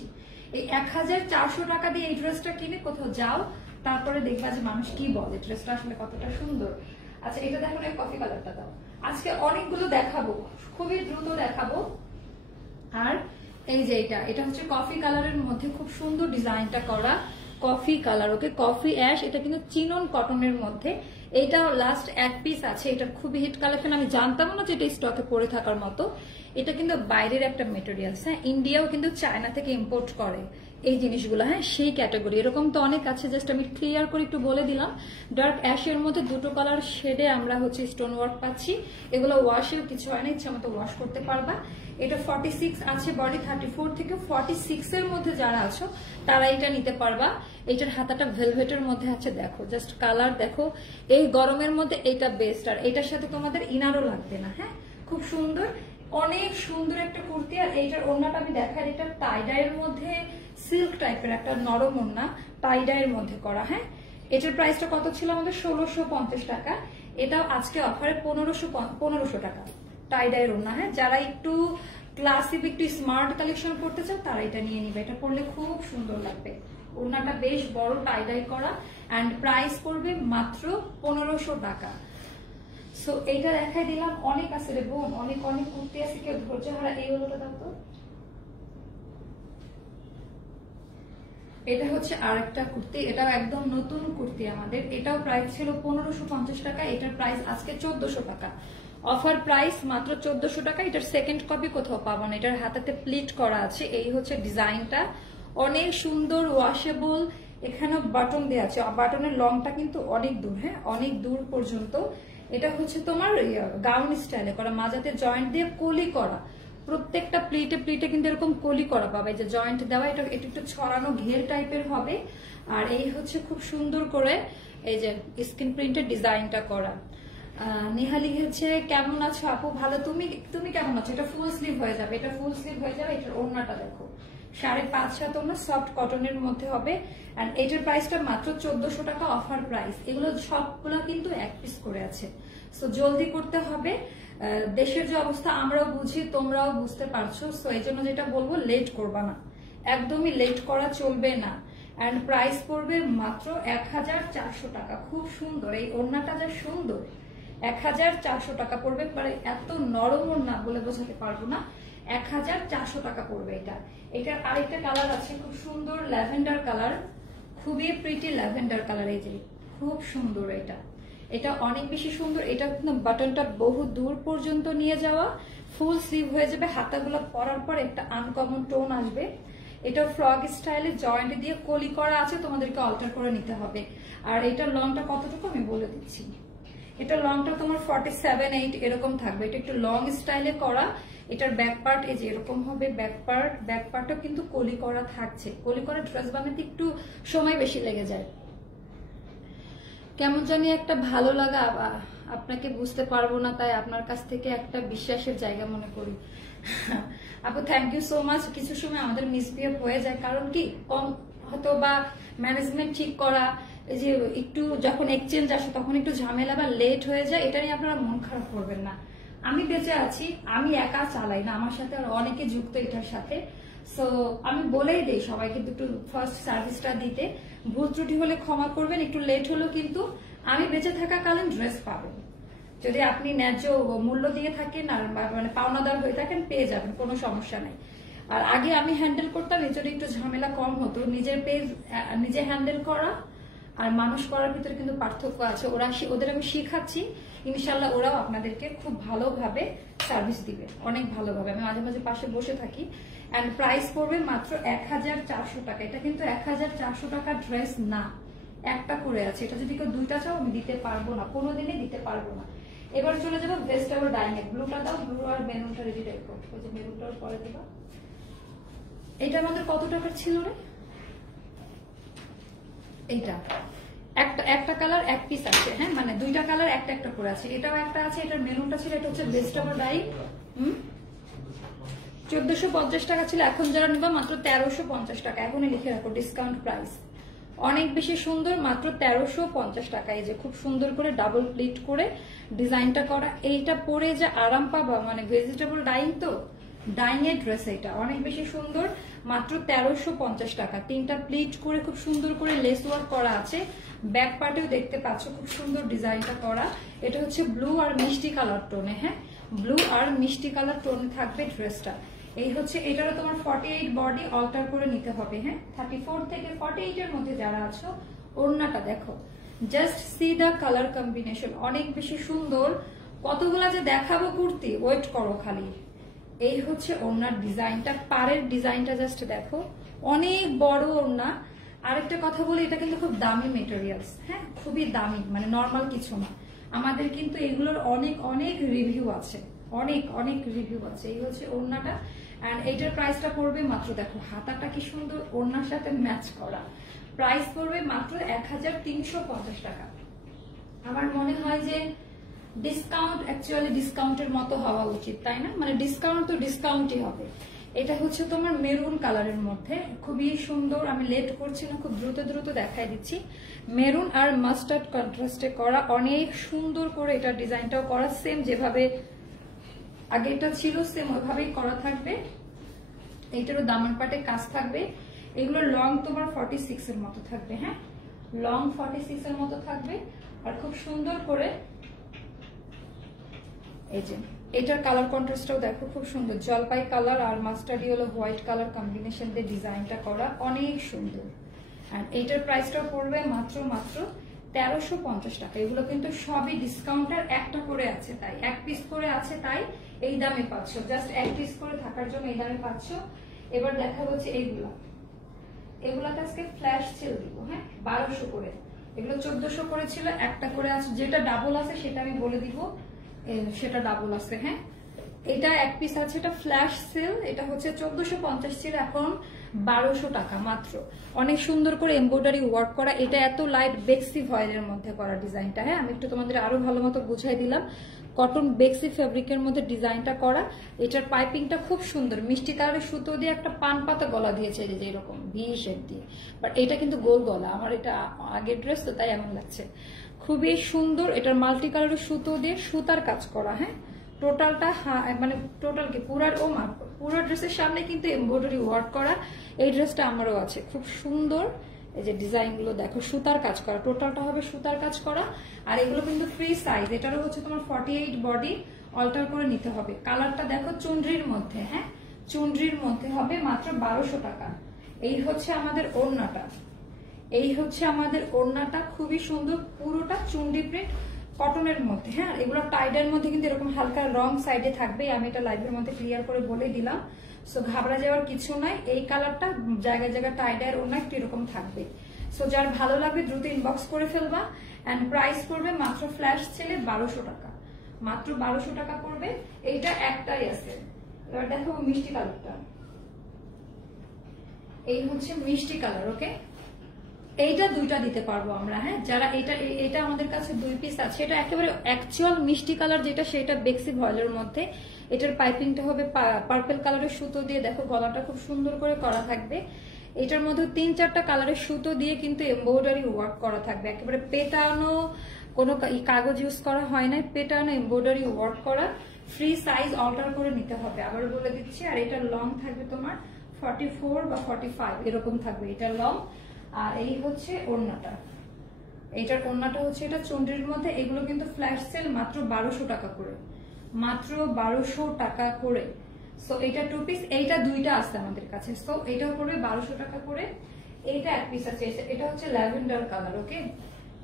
এই 1400 টাকা দিয়ে এই ড্রেসটা কিনে কোথাও যাও, তারপরে দেখবা যে মানুষ কি বলে ড্রেসটা আসলে কতটা সুন্দর। আচ্ছা এটা দেখো না, কফি কালারটা দাও। আজকে অনেকগুলো দেখাবো, খুবই দ্রুত দেখাবো। আর এই যে এটা হচ্ছে কফি কালারের মধ্যে খুব সুন্দর ডিজাইনটা করা, কফি কালার, ওকে কফি অ্যাশ। এটা কিন্তু চিনন কটনের মধ্যে, এটা লাস্ট এক পিস আছে। এটা খুবই হিট কালেকশন, আমি জানতাম না যে এটা স্টকে পড়ে থাকার মতো। এটা কিন্তু বাইরের একটা মেটেরিয়ালস, হ্যাঁ, ইন্ডিয়াও কিন্তু চায়না থেকে ইম্পোর্ট করে এই জিনিসগুলো, হ্যাঁ, সেই ক্যাটাগরি। এরকম তো অনেক আছে, জাস্ট আমি ক্লিয়ার করে একটু বলে দিলাম। ডার্ক অ্যাশের মধ্যে দুটো কালার শেডে আমরা হচ্ছে স্টোন ওয়ার্ক পাচ্ছি। এগুলো ওয়াশেও কিছু হয় না, ইচ্ছা মতো ওয়াশ করতে পারবা। এটা 46 আছে বডি, 34 থেকে 46 এর মধ্যে যারা আছো তারা এটা নিতে পারবা। এটার হাতাটা ভেলভেটের মধ্যে আছে, দেখো জাস্ট কালার দেখো। এই গরমের মধ্যে এটা বেস্ট, আর এটার সাথে তোমাদের ইনারও লাগবে না, হ্যাঁ, খুব সুন্দর, অনেক সুন্দর একটা কুর্তি। আর এইটার ওড়নাটা আমি দেখাই, এটা টাইডাইয়ের মধ্যে সিল্ক টাইপের একটা নরম ওড়না, টাইডাইয়ের মধ্যে করা, হ্যাঁ। এটার প্রাইসটা কত ছিল আমাদের? 1650 টাকা। এটাও আজকে অফারে 1500 টাকা টাইডাইয়ের ওড়না, হ্যাঁ। যারা একটু ক্লাসিক, একটু স্মার্ট কালেকশন করতে চান তারা এটা নিয়ে নিবে, এটা পরলে খুব সুন্দর লাগবে। ওড়নাটা বেশ বড় টাইডাই করা, এন্ড প্রাইস পড়বে মাত্র 1500 টাকা। সো এইটা দেখাই দিলাম, অনেক আছে রে বোন, অনেক অনেক কুর্তি আছে, কেউ ধৈর্য হারা। এই হলোটা দাও তো। এটা হচ্ছে আরেকটা কুর্তি, এটাও একদম নতুন কুর্তি আমাদের। এটাও প্রাইস ছিল 1550 টাকা, এটার প্রাইস আজকে 1400 টাকা। অফার প্রাইস মাত্র 1400 টাকা। এটার সেকেন্ড কপি কোথাও পাবো না। এটার হাতাতে প্লিট করা আছে, এই হচ্ছে ডিজাইনটা, অনেক সুন্দর, ওয়াশেবল। এখানেও বাটন দেওয়া আছে, বাটনের লংটা কিন্তু অনেক দূর, হ্যাঁ, অনেক দূর পর্যন্ত। এটা হচ্ছে তোমার গাউন স্টাইলে করা, মাজাতে জয়েন্ট দিয়ে কলি করা, প্রত্যেকটা প্লিটে প্লিটে কিন্তু এরকম কলি করা পাবে, যে জয়েন্ট দেওয়া। এটা একটু ছড়ানো ঘের টাইপের হবে। আর এই হচ্ছে খুব সুন্দর করে এই যে স্ক্রিন প্রিন্টের ডিজাইনটা করা। নেহালি হচ্ছে কেমন আছো আপু? ভালো, তুমি কেমন আছো? এটা ফুল স্লিভ হয়ে যাবে, এটা ফুল স্লিভ হয়ে যাবে। এটার ওড়নাটা দেখো, 5.5 ওড়না, সফট কটনের মধ্যে হবে। এন্ড এটার প্রাইসটা মাত্র 1400 টাকা, অফার প্রাইস। এগুলো সবগুলো কিন্তু এক পিস করে আছে, সো জলদি করতে হবে। দেশের যে অবস্থা আমরাও বুঝি, তোমরাও বুঝতে পারছো, সো এই জন্য যেটা বলবো, লেট করবা না, একদমই লেট করা চলবে না। এন্ড প্রাইস পড়বে মাত্র 1400 টাকা। খুব সুন্দর, এই ওড়নাটা যা সুন্দর, 1400 টাকা পড়বে। মানে এত নরম ওড়না বলে বোঝাতে পারবো না, 1400 টাকা পড়বে এটা। এটার আরেকটা কালার আছে, খুব সুন্দর ল্যাভেন্ডার কালার, খুবই প্রিটি ল্যাভেন্ডার কালার। এই যে খুব সুন্দর, এটা অনেক বেশি সুন্দর। এটা কিন্তু বাটনটা বহু দূর পর্যন্ত নিয়ে যাওয়া, ফুল স্লিভ হয়ে যাবে। হাতাগুলো পরার পর একটা আনকমন টোন আসবে। এটা ফ্রক স্টাইলে জয়েন্ট দিয়ে কলি করা আছে, তোমাদেরকে অল্টার করে নিতে হবে। আর এটার লংটা কতটুকু আমি বলে দিচ্ছি। এটা লংটা তোমার 47-8 এরকম থাকবে। এটা একটু লং স্টাইলে করা। এটার ব্যাক পার্ট এই যে এরকম হবে। ব্যাক পার্টও কিন্তু কলি করা থাকছে। কলি করা ড্রেস বানাতে একটু সময় বেশি লেগে যায়। কেমন জানি একটা ভালো লাগা আপনাকে বুঝতে পারবো না, তাই আপনার কাছ থেকে একটা বিশ্বাসের জায়গা মনে করি। আপু থ্যাংক ইউ সো মাচ। কিছু সময় আমাদের মিসবিহেভ হয়ে যায়, কারণ কি কম হয়তো বা ম্যানেজমেন্ট ঠিক করা, এই যে একটু যখন এক্সচেঞ্জ আসে তখন একটু ঝামেলা বা লেট হয়ে যায়। এটা নিয়ে আপনারা মন খারাপ করবেন না। আমি বেঁচে আছি, আমি একা চালাই না, আমার সাথে আর অনেকে যুক্ত এটার সাথে। সো আমি বলেই দিই সবাইকে একটু ফার্স্ট সার্ভিসটা দিতে। ভুল ত্রুটি হলে ক্ষমা করবেন, একটু লেট হলো, কিন্তু আমি বেঁচে থাকাকালীন ড্রেস পাবেন। যদি আপনি ন্যায্য মূল্য দিয়ে থাকেন আর মানে পাওনাদার হয়ে থাকেন, পেয়ে যাবেন, কোনো সমস্যা নাই। আর আগে আমি হ্যান্ডেল করতাম, এর জন্য একটু ঝামেলা কম হতো। নিজের পেজ নিজে হ্যান্ডেল করা আর মানুষ করার ভিতরে কিন্তু পার্থক্য আছে। ওদের আমি শিখাচ্ছি, ইনশাল্লাহ ওরাও আপনাদেরকে খুব ভালোভাবে সার্ভিস দিবে, অনেক ভালোভাবে। আমি মাঝে মাঝে পাশে বসে থাকি। এন্ড প্রাইস পড়বে মাত্র 1400 টাকা। এটা কিন্তু 1400 টাকার ড্রেস না, একটা করে আছে। এটা যদি কেউ দুইটা চাও আমি দিতে পারবো না, কোনোদিনই দিতে পারবো না। এবার চলে যাবো ভেজিটেবল ডাইং এ। ব্লুটা দাও, ব্লু আর মেরুনটা রেডি রাখো। ওই যে মেরুনটার পরে দিবা। এটা আমাদের কত টাকার ছিল রে? এইটা একটা কালার এক পিস আছে, হ্যাঁ, মানে দুইটা কালার একটা একটা করে আছে। এটাও একটা আছে, এটার মেরুনটা ছিল। এটা হচ্ছে ভেজিটেবল ডাই। 1450 টাকা ছিল, এখন যারা নিবা মাত্র 1350 টাকা। এখনই লিখে রাখো ডিসকাউন্ট প্রাইস। অনেক বেশি সুন্দর, মাত্র 1350 টাকা। এই যে খুব সুন্দর করে ডাবল প্লিট করে ডিজাইনটা করা। এইটা পরে যে আরাম পাবা, মানে ভেজিটেবল ডাইং তো, ডাইং এর ড্রেস। এটা অনেক বেশি সুন্দর, মাত্র 1350 টাকা। তিনটা প্লিট করে খুব সুন্দর করে লেস ওয়ার্ক করা আছে। ব্যাক পার্টেও দেখতে পাচ্ছ খুব সুন্দর ডিজাইনটা করা। এটা হচ্ছে ব্লু আর মিষ্টি কালার টোনে, হ্যাঁ, ব্লু আর মিষ্টি কালার টোনে থাকবে ড্রেসটা। এই হচ্ছে, এটারও তোমার 48 বডি অল্টার করে নিতে হবে, হ্যাঁ। 34 থেকে 48 এর মধ্যে যারা আছো, ওড়নাটা দেখো, just see the colour combination, অনেক বেশি সুন্দর। কতগুলা যে দেখাবো কুর্তি, ওয়েট করো খালি। এই হচ্ছে ওড়নার ডিজাইনটা, পাড়ের ডিজাইনটা জাস্ট দেখো, অনেক বড় ওড়না। আরেকটা কথা বলি, এটা কিন্তু খুব দামি মেটেরিয়ালস, হ্যাঁ, খুবই দামি, মানে নর্মাল কিছু না। আমাদের কিন্তু এগুলোর অনেক অনেক রিভিউ আছে, অনেক অনেক রিভিউ আছে। এই হচ্ছে ওড়নাটা। এন্ড এইটার প্রাইসটা পড়বে মাত্র, দেখো হাতাটা কি সুন্দর, ওড়নার সাথে ম্যাচ করা। প্রাইস পড়বে মাত্র 1350 টাকা। আমার মনে হয় যে ডিসকাউন্ট অ্যাকচুয়ালি ডিসকাউন্টের মতো হওয়া উচিত, তাই না? মানে ডিসকাউন্ট তো ডিসকাউন্টই হবে। এটা হচ্ছে তোমার মেরুন কালারের মধ্যে, খুবই সুন্দর। আমি লেট করছি না, খুব দ্রুত দ্রুত দেখাই দিচ্ছি। মেরুন আর মাস্টার্ড কন্ট্রাস্টে করা, অনেক সুন্দর করে এটা ডিজাইনটাও করা। সেম যেভাবে আগে এটা ছিল সেম ওইভাবেই করা থাকবে। এইটারও দামান পাটে কাজ থাকবে। এগুলো লং তোমার 46 এর মতো থাকবে, হ্যাঁ, লং 46 এর মতো থাকবে। আর খুব সুন্দর করে এই যে এটার কালার কন্ট্রাস্টটাও দেখো, খুব সুন্দর, জলপাই কালার আর mustard yellow white colour combination দিয়ে ডিজাইনটা করা, অনেক সুন্দর। আর এইটার প্রাইসটা পড়বে মাত্র 1350 টাকা। এগুলো কিন্তু সবই ডিসকাউন্টের, একটা করে আছে তাই, এক পিস করে আছে তাই এই দামে পাচ্ছ। জাস্ট এক পিস করে থাকার জন্য এই দামে পাচ্ছ। এবার দেখা হচ্ছে এগুলাতে আজকে ফ্ল্যাশ সেল দিব, হ্যাঁ, 1200 করে। এগুলো 1400 করে ছিল, একটা করে আছে। যেটা ডাবল আছে সেটা আমি বলে দিব, সেটা ডাবল আছে, হ্যাঁ। এটা এক পিস আছে, এটা ফ্ল্যাশ সেল। এটা হচ্ছে 1450 ছিল, এখন 1200 টাকা মাত্র। অনেক সুন্দর করে এমব্রয়ডারি ওয়ার্ক করা। এটা এত লাইট বেক্সি ভয়েলের মধ্যে করা ডিজাইনটা, হ্যাঁ, আমি একটু তোমাদের আরো ভালো মতো বুঝাই দিলাম। কটন বেক্সি ফেব্রিকের মধ্যে ডিজাইনটা করা। এটার পাইপিংটা খুব সুন্দর, মিষ্টি কালারের সুতো দিয়ে একটা পান পাতা গলা দিয়েছে, যে এরকম ভি শেপ দিয়ে। বাট এটা কিন্তু গোল গলা, আমার এটা আগের ড্রেস তো তাই এমন লাগছে। খুবই সুন্দর। এটার মাল্টি কালারের সুতো দিয়ে সুতার কাজ করা, হ্যাঁ। টোটালটা মানে টোটাল কি পুরো ড্রেসের সামনে কিন্তু এমব্রয়ডারি ওয়ার্ক করা। এই ড্রেসটা আমারও আছে, খুব সুন্দর। এই যে ডিজাইন গুলো দেখো, সুতার কাজ করা, টোটালটা হবে সুতার কাজ করা। আর এগুলো কিন্তু ফ্রি সাইজ। এটারও হচ্ছে তোমার 48 বডি অল্টার করে নিতে হবে। কালারটা দেখো চুনরির মধ্যে, হ্যাঁ, চুনরির মধ্যে হবে মাত্র 1200 টাকা। এই হচ্ছে আমাদের ওড়নাটা, এই হচ্ছে আমাদের ওড়নাটা, খুবই সুন্দর, পুরোটা চুনরি প্রিন্ট, কটনের মধ্যে। হ্যাঁ, এগুলো টাইডের মধ্যে কিন্তু এরকম হালকা রং সাইডে থাকবে, আমি এটা লাইভের মধ্যে ক্লিয়ার করে বলে দিলাম। সো ঘাবড়া যাওয়ার কিছু নাই, এই কালারটা জায়গায় জায়গায় টাইডের অন্য একটু এরকম থাকবে। সো যার ভালো লাগবে দ্রুত ইনবক্স করে ফেলবা। এন্ড প্রাইস পড়বে মাত্র ফ্ল্যাশ সেলে 1200 টাকা, মাত্র 1200 টাকা পড়বে। এইটা একটাই আছে। এবার দেখো মিষ্টি কালারটা, এই হচ্ছে মিষ্টি কালার। ওকে, এইটা দুইটা দিতে পারবো আমরা। হ্যাঁ, যারা এটা আমাদের কাছে 2 পিস আছে। এটা একেবারে অ্যাকচুয়াল মিষ্টি কালার যেটা, সেটা বেক্সি ভয়েলের মধ্যে। এটার পাইপিংটা হবে পার্পল কালারের সুতো দিয়ে। দেখো গলাটা খুব সুন্দর করে করা থাকবে। এটার মধ্যে 3-4টা কালারের সুতো দিয়ে কিন্তু এমব্রয়ডারি ওয়ার্ক করা থাকবে। একেবারে পেটানো কোনো কাগজ ইউজ করা হয় না, পেটানো এমব্রয়ডারি ওয়ার্ক করা। ফ্রি সাইজ অল্টার করে নিতে হবে, আবার বলে দিচ্ছি। আর এটা লং থাকবে তোমার 44 বা 45 এরকম থাকবে এটা লং। আর এই হচ্ছে ওড়নাটা, এইটার ওড়নাটা হচ্ছে এটা চুনরির মধ্যে। এগুলো কিন্তু ফ্ল্যাশ সেল মাত্র 1200 টাকা করে, মাত্র 1200 টাকা করে। সো এটা 2 পিস, এইটা দুইটা আছে আমাদের কাছে। সো এটা পড়বে 1200 টাকা করে। এইটা 1 পিস আছে, এটা হচ্ছে ল্যাভেন্ডার কালার। ওকে,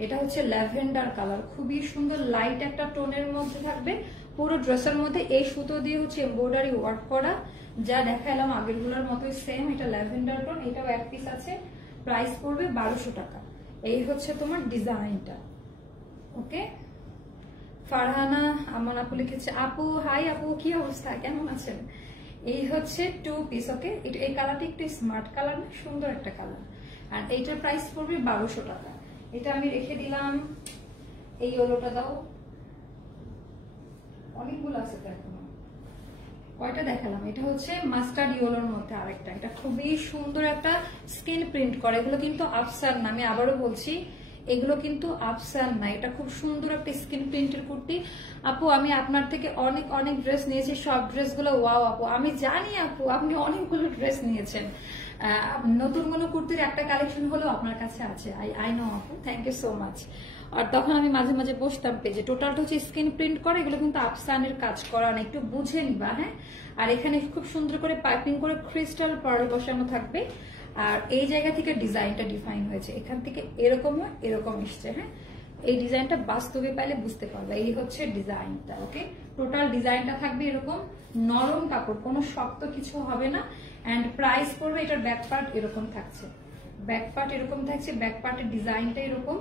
এটা হচ্ছে ল্যাভেন্ডার কালার, খুবই সুন্দর লাইট একটা টোনের মধ্যে থাকবে। পুরো ড্রেসের মধ্যে এই সুতো দিয়ে হচ্ছে এমব্রয়ডারি ওয়ার্ক করা, যা দেখালাম আগেরগুলোর মতোই সেম। এটা ল্যাভেন্ডার টোন, এটাও 1 পিস আছে। প্রাইস পড়বে 1200 টাকা। এই হচ্ছে তোমার ডিজাইনটা। ওকে, ফারহানা আমন আপু লিখেছে, আপু হাই আপু, কি অবস্থা, কেমন আছেন? এই হচ্ছে 2 পিস। ওকে, এই কালারটা একটু স্মার্ট কালার না, সুন্দর একটা কালার। আর এইটার প্রাইস পড়বে 1200 টাকা। এটা আমি রেখে দিলাম। এই ইয়েলোটা দাও, অনেকগুলো আছে তো এখনো, কয়টা দেখালাম। এটা হচ্ছে মাস্টার্ড ইয়েলোর মধ্যে আরেকটা। এটা খুবই সুন্দর একটা স্কিন প্রিন্ট করে। এগুলো কিন্তু আফসার না, আমি আবারও বলছি, এগুলো কিন্তু আফসার না। এটা খুব সুন্দর একটা স্কিন প্রিন্টের কুর্তি। আপু আমি আপনার থেকে অনেক অনেক ড্রেস নিয়েছি, সব ড্রেসগুলো ওয়াও আপু। আমি জানি আপু, আপনি অনেকগুলো ড্রেস নিয়েছেন। নতুন কোনো কুর্তির একটা কালেকশন হলেও আপনার কাছে আছে। আই নো আপু, থ্যাংক ইউ সো মাচ। আর তখন আমি মাঝে মাঝে বসতাম পেজে। টোটালটা হচ্ছে স্কিন প্রিন্ট করা, এগুলো কিন্তু আফসানের কাজ করা না, একটু বুঝে নিবা। হ্যাঁ, আর এখানে খুব সুন্দর করে পাইপিং করে ক্রিস্টাল পার্ল বসানো থাকবে। আর এই জায়গা থেকে ডিজাইনটা ডিফাইন হয়েছে, এখান থেকে এরকম এরকম এসছে। হ্যাঁ, এই ডিজাইনটা বাস্তবে পাইলে বুঝতে পারবে। এই হচ্ছে ডিজাইনটা। ওকে, টোটাল ডিজাইনটা থাকবে এরকম নরম কাপড়, কোনো শক্ত কিছু হবে না। এন্ড প্রাইস পড়বে, এটার ব্যাক পার্ট এরকম থাকছে, ব্যাক পার্ট এরকম থাকছে, ব্যাক পার্টের ডিজাইনটা এরকম।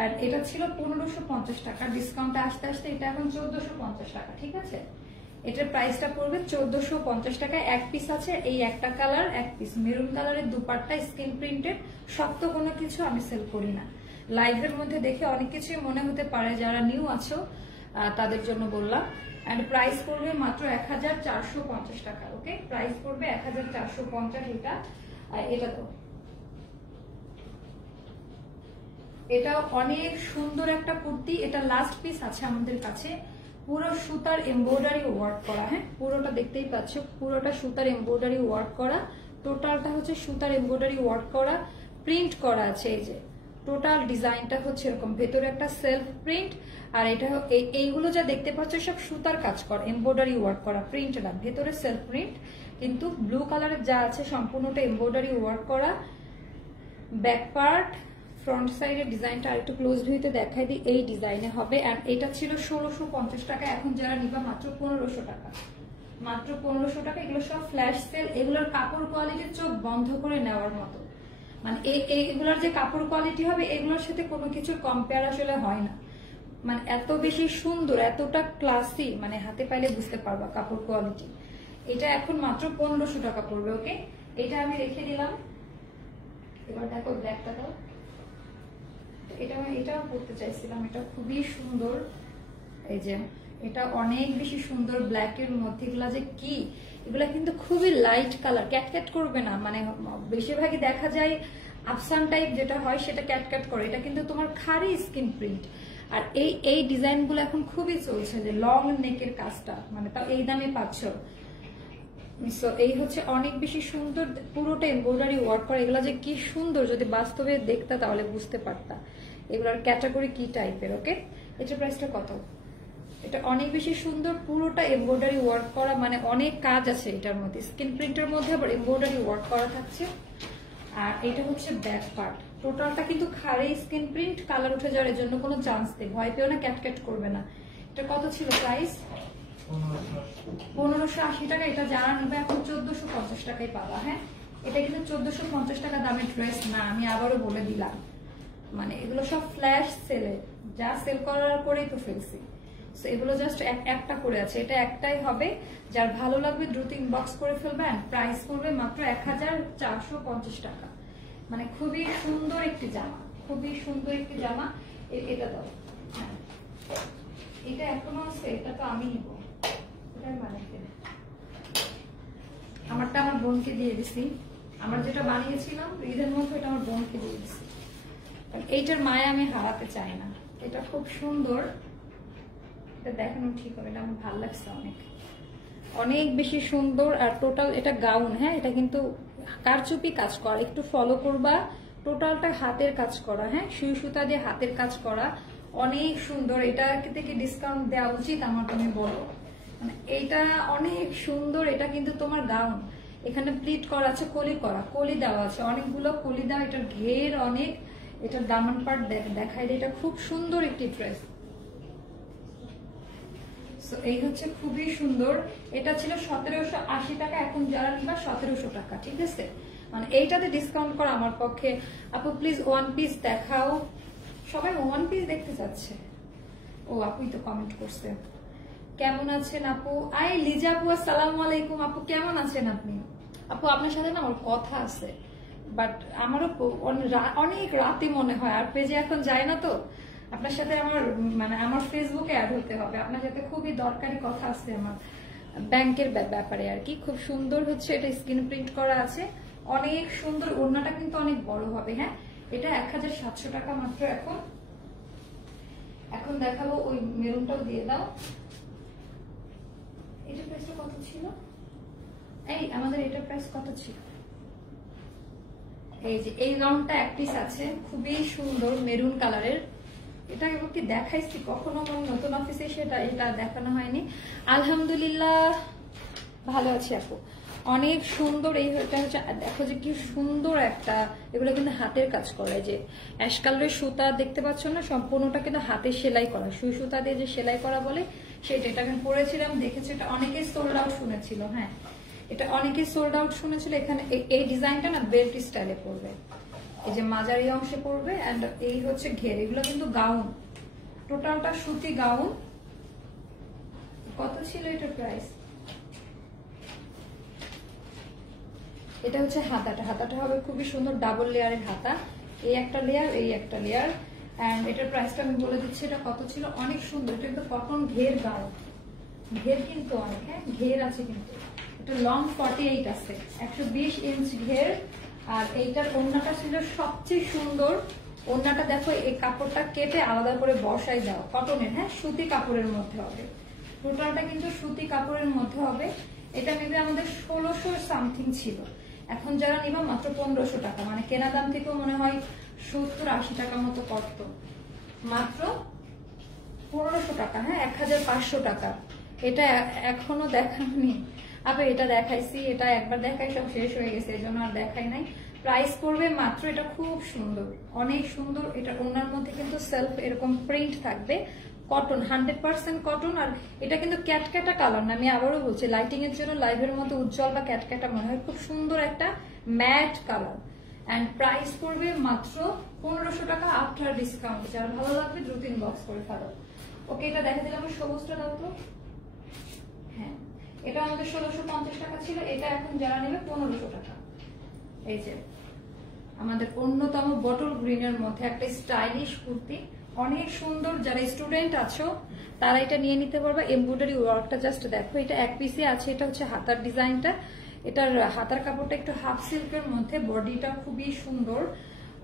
আর এটা ছিল 1550 টাকা, ডিসকাউন্টে আসতে আসতে এটা এখন 1450 টাকা। ঠিক আছে, এটার প্রাইসটা পড়বে 1450 টাকা। 1 পিস আছে, এই একটা কালার 1 পিস, মেরুন কালারের দুপাট্টা স্কিন প্রিন্টেড। শক্ত কোনো কিছু আমি সেল করি না। লাইভের মধ্যে দেখে অনেক কিছুই মনে হতে পারে, যারা নিউ আছো তাদের জন্য বললাম। এন্ড প্রাইস পড়বে মাত্র 1450 টাকা। ওকে, প্রাইস পড়বে 1450। এটা তো এটা অনেক সুন্দর একটা কুর্তি। এটা লাস্ট পিস আছে আমাদের কাছে। পুরো সুতার এমব্রয়ডারি ওয়ার্ক করা। হ্যাঁ, পুরোটা দেখতেই পাচ্ছ, পুরোটা সুতার এমব্রয়ডারি ওয়ার্ক করা। টোটালটা হচ্ছে সুতার এমব্রয়ডারি ওয়ার্ক করা, প্রিন্ট করা আছে। এই যে টোটাল ডিজাইনটা হচ্ছে এরকম, ভেতরে একটা সেলফ প্রিন্ট। আর এটা এইগুলো যা দেখতে পাচ্ছ সব সুতার কাজ করা, এমব্রয়ডারি ওয়ার্ক করা, প্রিন্ট না, ভেতরে সেলফ প্রিন্ট। কিন্তু ব্লু কালারের যা আছে সম্পূর্ণটা এমব্রয়ডারি ওয়ার্ক করা। ব্যাক পার্ট, ফ্রন্ট সাইডের ডিজাইনটা আর একটু ক্লোজ ভিউতে দেখাই দিই। এই ডিজাইনে হবে। আর এটা ছিল 1650 টাকা, এখন যারা নিবা মাত্র 1500 টাকা, মাত্র 1500 টাকা। এগুলো সব ফ্ল্যাশ সেল। এগুলোর কাপড় কোয়ালিটি চোখ বন্ধ করে নেওয়ার মতো, মানে এগুলোর যে কাপড় কোয়ালিটি হবে এগুলোর সাথে কোনো কিছু কম্পেয়ার আসলে হয় না। মানে এত বেশি সুন্দর, এতটা ক্লাসি, মানে হাতে পাইলে বুঝতে পারবা কাপড় কোয়ালিটি। এটা এখন মাত্র 1500 টাকা পড়বে। ওকে, এটা আমি রেখে দিলাম। এবার দেখো ব্ল্যাকটা দাও, এটাও পড়তে চাইছিলাম, এটা খুবই সুন্দর। এই যে এটা অনেক বেশি সুন্দর ব্ল্যাকের মধ্যে। এগুলা যে কি, এগুলা কিন্তু খুবই লাইট কালার, ক্যাটক্যাট করবে না। মানে বেশিরভাগই দেখা যায় আফসান টাইপ যেটা হয় সেটা ক্যাটক্যাট করে, এটা কিন্তু তোমার খারি স্কিন প্রিন্ট। আর এই ডিজাইন গুলো এখন খুবই চলছে, যে লং নেকের কাজটা, মানে তাও এই দামে পাচ্ছ। এই হচ্ছে অনেক বেশি সুন্দর, পুরোটা এমব্রয়ডারি ওয়ার্ক করা। এগুলা যে কি সুন্দর, যদি বাস্তবে দেখতা তাহলে বুঝতে পারতা এগুলোর ক্যাটাগরি কি টাইপের। ওকে, এটার প্রাইসটা কত? এটা অনেক বেশি সুন্দর, পুরোটা এমব্রয়ডারি ওয়ার্ক করা, মানে অনেক কাজ আছে এটার মধ্যে। স্কিন প্রিন্টের মধ্যে আবার এমব্রয়ডারি ওয়ার্ক করা থাকছে। আর এটা হচ্ছে ব্যাক পার্ট, টোটালটা কিন্তু খাড়ি স্ক্রিন প্রিন্ট, কালার উঠে যাওয়ার জন্য কোনো চান্স নেই, ভয় পেও না, ক্যাট করবে না। এটা কত ছিল প্রাইস? 1580 টাকা। এটা যারা নেবে এখন 1450 টাকায় পাবা। হ্যাঁ, এটা কিন্তু 1450 টাকা দামের ড্রেস না, আমি আবারও বলে দিলাম। মানে এগুলো সব ফ্ল্যাশ সেলে, যা সেল করার পরেই তো ফেলছি। সো এগুলো জাস্ট একটা করে আছে, এটা একটাই হবে। যার ভালো লাগবে দ্রুত ইনবক্স করে ফেলবেন। প্রাইস পড়বে মাত্র 1450 টাকা। মানে খুবই সুন্দর একটি জামা, খুবই সুন্দর একটি জামা। এটা দাও। হ্যাঁ, এটা এখনো আছে, এটা তো আমি নিব। এটার মানে আমারটা আমার বোনকে দিয়ে দিছি। আমার যেটা বানিয়েছিলাম ঈদের মধ্যে, এটা আমার বোনকে দিয়ে দিছি। এইটার মায়া আমি হারাতে চাই না। এটা খুব সুন্দর, এটা দেখানো ঠিক হবে, এটা আমার ভালো লাগছে অনেক, অনেক বেশি সুন্দর। আর টোটাল এটা গাউন। হ্যাঁ, এটা কিন্তু কারচুপি কাজ করা, একটু ফলো করবা। টোটালটা হাতের কাজ করা। হ্যাঁ, সুই সুতা দিয়ে হাতের কাজ করা, অনেক সুন্দর। এটা থেকে ডিসকাউন্ট দেওয়া উচিত আমার, তুমি বলো। মানে এইটা অনেক সুন্দর। এটা কিন্তু তোমার গাউন, এখানে প্লিট করা আছে, কলি করা, কলি দেওয়া আছে, অনেকগুলো কলি দেওয়া। এটার ঘের অনেক, এটার দামান পার্ট দেখাই। এটা খুব সুন্দর একটি ড্রেস। এই হচ্ছে খুবই সুন্দর। এটা ছিল 1780 টাকা, এখন যারা নিবা 1700 টাকা। ঠিক আছে, মানে এইটাতে ডিসকাউন্ট করা আমার পক্ষে। আপু প্লিজ ওয়ান পিস দেখাও। সবাই ওয়ান পিস দেখতে চাচ্ছে। ও আপুই তো কমেন্ট করছে। কেমন আছেন আপু? লিজা আপু আসসালামু আলাইকুম। আপু কেমন আছেন আপনি? আপু আপনার সাথে না আমার কথা আছে, বাট আমারও অনেক রাতে মনে হয়, আর পেজে এখন যায় না তো। আপনার সাথে আমার মানে আমার ফেসবুকে অ্যাড হতে হবে। আপনার সাথে খুবই দরকারি কথা আছে আমার, ব্যাংকের ব্যাপারে আর কি। খুব সুন্দর হচ্ছে, এটা স্ক্রিন প্রিন্ট করা আছে, অনেক সুন্দর। ওড়নাটা কিন্তু অনেক বড় হবে। হ্যাঁ, এটা 1700 টাকা মাত্র। এখন দেখাবো, ওই মেরুনটাও দিয়ে দাও। এটা প্রাইসটা কত ছিল? আমাদের এটা প্রাইস কত ছিল? এই যে এই গাউনটা এক পিস আছে, খুবই সুন্দর মেরুন কালারের। এটা কি দেখাইছি কখনো আমার নতুন অফিসে? সেটা এটা দেখানো হয়নি। আলহামদুলিল্লাহ ভালো আছি আপু, অনেক সুন্দর। এইটা হচ্ছে, দেখো যে কি সুন্দর একটা, এগুলো কিন্তু হাতের কাজ করে। যে অ্যাশ কালারের সুতা দেখতে পাচ্ছ না, সম্পূর্ণটা কিন্তু হাতে সেলাই করা, সুই সুতা দিয়ে যে সেলাই করা বলে সেটা। এটা আমি পরেছিলাম, দেখেছি, এটা অনেকেই সোল্ড আউট শুনেছিল। হ্যাঁ, এটা অনেকেই সোল্ড আউট শুনেছিল। এখানে এই ডিজাইনটা না বেল্ট স্টাইলে পড়বে, এই যে মাঝারি অংশে পড়বে। এন্ড এই হচ্ছে ঘের। এগুলো কিন্তু গাউন, টোটালটা সুতি গাউন। কত ছিল এটার প্রাইস? এটা হচ্ছে হাতাটা। হাতাটা হবে খুবই সুন্দর, ডাবল লেয়ারের হাতা। এই একটা লেয়ার, এই একটা লেয়ার। এন্ড এটার প্রাইসটা আমি বলে দিচ্ছি। এটা কত ছিল? অনেক সুন্দর। এটা কিন্তু কটন ঘের গাউন, ঘের কিন্তু অনেক। হ্যাঁ, ঘের আছে কিন্তু। এটা লং 48 আছে, 120 ইঞ্চ ঘের। আর এইটার ওড়নাটা ছিল সবচেয়ে সুন্দর। ওড়নাটা দেখো, এই কাপড়টা কেটে আলাদা করে বসাই দাও, কটনের। হ্যাঁ, সুতি কাপড়ের মধ্যে হবে। টোটালটা কিন্তু সুতি কাপড়ের মধ্যে হবে। এটা মেবি আমাদের 1600 সামথিং ছিল, এখন যারা নিবা মাত্র 1500 টাকা। মানে কেনা দাম থেকেও মনে হয় 70-80 টাকা মতো কত, মাত্র 1500 টাকা। হ্যাঁ, 1500 টাকা। এটা এখনো দেখানি আবার, এটা দেখাইছি, এটা একবার দেখাই সব শেষ হয়ে গেছে, এই জন্য আর দেখাই নাই। প্রাইস পড়বে মাত্র, এটা খুব সুন্দর, অনেক সুন্দর। এটা ওনার মধ্যে কিন্তু সেলফ এরকম প্রিন্ট থাকবে, কটন, 100% কটন। আর এটা কিন্তু ক্যাটক্যাটা কালার না, আমি আবারও বলছি, লাইটিং এর জন্য লাইভের মতো উজ্জ্বল বা ক্যাটক্যাটা মনে হয়। খুব সুন্দর একটা ম্যাট কালার। এন্ড প্রাইস পড়বে মাত্র 1500 টাকা আফটার ডিসকাউন্ট। যার ভালো লাগবে দ্রুত ইনবক্স করে ফেলো। ওকে, এটা দেখা দিলাম। সবুজটা দাও তো। হ্যাঁ, এটা আমাদের 1650 টাকা ছিল, এটা এখন যারা নেবে 1500 টাকা। এই যে আমাদের অন্যতম বটল গ্রিনের মধ্যে একটা স্টাইলিশ কুর্তি, অনেক সুন্দর। যারা স্টুডেন্ট আছো তারা এটা নিয়ে নিতে পারবে। এমব্রয়ডারি ওয়ার্কটা জাস্ট দেখো, এটা এক পিসে আছে। এটা হচ্ছে হাতার ডিজাইনটা, এটার হাতার কাপড়টা একটু হাফ সিল্কের মধ্যে, বডিটা খুবই সুন্দর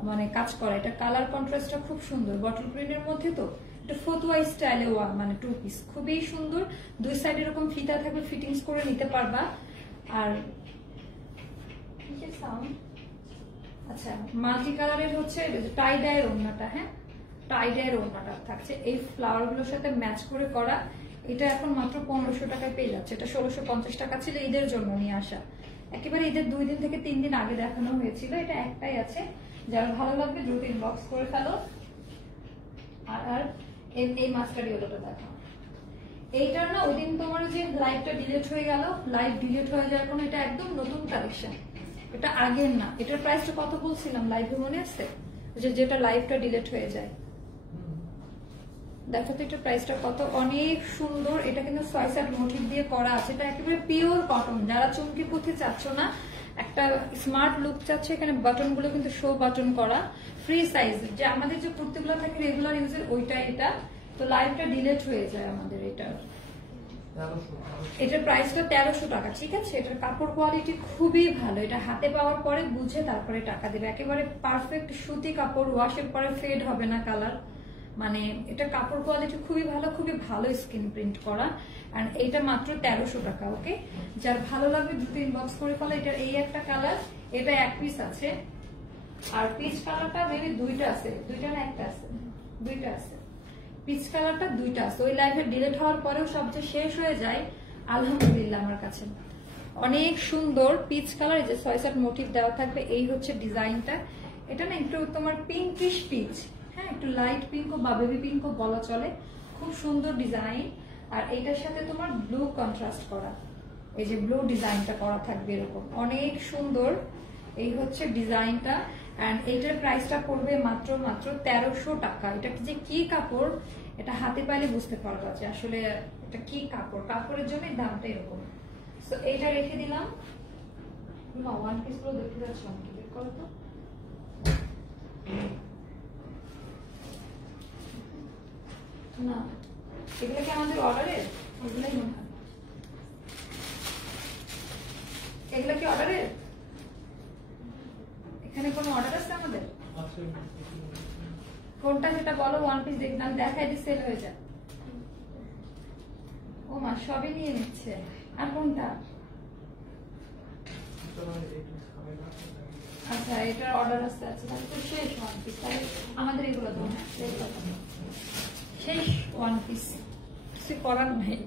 মানে কাজ করা। এটা কালার কন্ট্রাস্টটা খুব সুন্দর, বটল গ্রিনের মধ্যে। তো এটা ফতুয়া স্টাইলে মানে টু পিস, খুবই সুন্দর। দুই সাইড এরকম ফিতা থাকবে, ফিটিংস করে নিতে পারবা। আর আচ্ছা, মাল্টি কালারের হচ্ছে টাই ডায়ের ওড়নাটা। হ্যাঁ, টাই ডায়ের ওড়নাটা থাকছে এই ফ্লাওয়ার গুলোর সাথে ম্যাচ করে করা। এটা এখন মাত্র 1500 টাকায় পেয়ে যাচ্ছে। এটা 1650 টাকা ছিল, ঈদের জন্য নিয়ে আসা। একেবারে ঈদের 2 দিন থেকে 3 দিন আগে দেখানো হয়েছিল। এটা একটাই আছে, যার ভালো লাগবে দ্রুত ইনবক্স করে ফেলো। আর এই মাস্টার্ড ইয়েলোটা দেখো, এইটার না ওইদিন তোমার যে লাইভটা ডিলিট হয়ে গেল, লাইভ ডিলিট হয়ে যাওয়ার কোনো, এটা একদম নতুন কালেকশন, এটা আগের না। এটার প্রাইসটা কত বলছিলাম লাইভে, মনে আছে? যেটা লাইভটা ডিলিট হয়ে যায়, দেখো তো এটা প্রাইসটা কত, অনেক সুন্দর। এটা কিন্তু 6 মোটিভ দিয়ে করা আছে, এটা একেবারে পিওর কটন। যারা চুমকি পুঁথি চাচ্ছ না, একটা স্মার্ট লুক চাচ্ছে, এখানে বাটন গুলো কিন্তু শো বাটন করা, ফ্রি সাইজ, যে আমাদের যে কুর্তিগুলো থাকে রেগুলার ইউজের ওইটা এটা। তো লাইভটা ডিলিট হয়ে যায় আমাদের এটার প্রাইসটা 1300 টাকা, ঠিক আছে? এটার কাপড় কোয়ালিটি খুবই ভালো, এটা হাতে পাওয়ার পরে বুঝে তারপরে টাকা দেবে। একেবারে পারফেক্ট সুতি কাপড়, ওয়াশের পরে ফেড হবে না কালার, মানে এটা কাপড় কোয়ালিটি খুবই ভালো, খুবই ভালো স্কিন প্রিন্ট করা। আর এইটা মাত্র 1300 টাকা। ওকে, যার ভালো লাগবে দ্রুত ইনবক্স করে ফেলো। এটার এই একটা কালার, এটা এক পিস আছে, আর পিচ কালারটা মেবি দুইটা আছে, দুইটা না একটা আছে, দুইটা আছে। পিচ কালারটা দুইটা আছে, ওই লাইভে ডিলিট হওয়ার পরেও সবচেয়ে শেষ হয়ে যায়, আলহামদুলিল্লাহ আমার কাছে। অনেক সুন্দর পিচ কালার, যে 6 মোটিভ দেওয়া থাকবে। এই হচ্ছে ডিজাইনটা, এটা না একটু তোমার পিঙ্কিশ পিচ, হ্যাঁ একটু লাইট পিঙ্ক বা বেবি পিঙ্কও বলা চলে, খুব সুন্দর ডিজাইন। আর এইটার সাথে তোমার ব্লু কন্ট্রাস্ট করা, এই যে ব্লু ডিজাইনটা করা থাকবে এরকম, অনেক সুন্দর। এই হচ্ছে ডিজাইনটা, এন্ড এইটার প্রাইসটা পড়বে মাত্র 1300 টাকা। এটা যে কি কাপড়, এটা হাতে পাইলে বুঝতে পারবা যে আসলে এটা কি কাপড়, কাপড়ের জন্য দামটা এরকম। সো এইটা রেখে দিলাম। ওয়ান পিস গুলো দেখতে যাচ্ছ আমাকে, বের করো তো। না, এগুলো কি আমাদের অর্ডারের? ওগুলাই মনে হয়, এগুলো কি অর্ডারের? এখানে কোনো অর্ডার আছে আমাদের? কোনটা সেটা বলো, ওয়ান পিস দেখলাম, দেখাই দিয়ে সেল হয়ে যায়। ও মা, সবই নিয়ে নিচ্ছে। আর কোনটা? আচ্ছা, এটার অর্ডার আছে। আচ্ছা, তাহলে তো শেষ ওয়ান পিস, তাহলে আমাদের এগুলো তো শেষ ওয়ান পিস, কিছু করার নেই।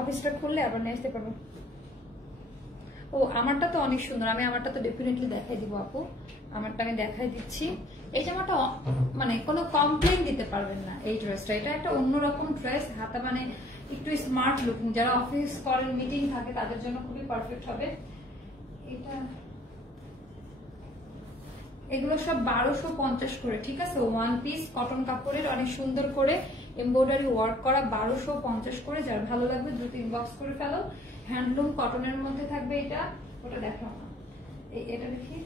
অফিসটা খুললে আবার নিয়ে আসতে পারবো। ও আমারটা তো অনেক সুন্দর, আমি আমারটা তো ডেফিনেটলি দেখাই দিব আপু, আমারটা আমি দেখাই দিচ্ছি। এই জামাটা মানে কোনো কমপ্লেন দিতে পারবেন না এই ড্রেসটা, এটা একটা অন্যরকম ড্রেস, হাতা মানে একটু স্মার্ট লুকিং, যারা অফিস করেন, মিটিং থাকে, তাদের জন্য খুবই পারফেক্ট হবে এটা। এগুলো সব 1250 করে, ঠিক আছে? ওয়ান পিস কটন কাপড়ের, অনেক সুন্দর করে এমব্রয়ডারি ওয়ার্ক করা, 1250 করে। যার ভালো লাগবে দ্রুত ইনবক্স করে ফেলো। হ্যান্ডলুম কটনের মধ্যে থাকবে এটা, ওটা দেখো না, এটা দেখি,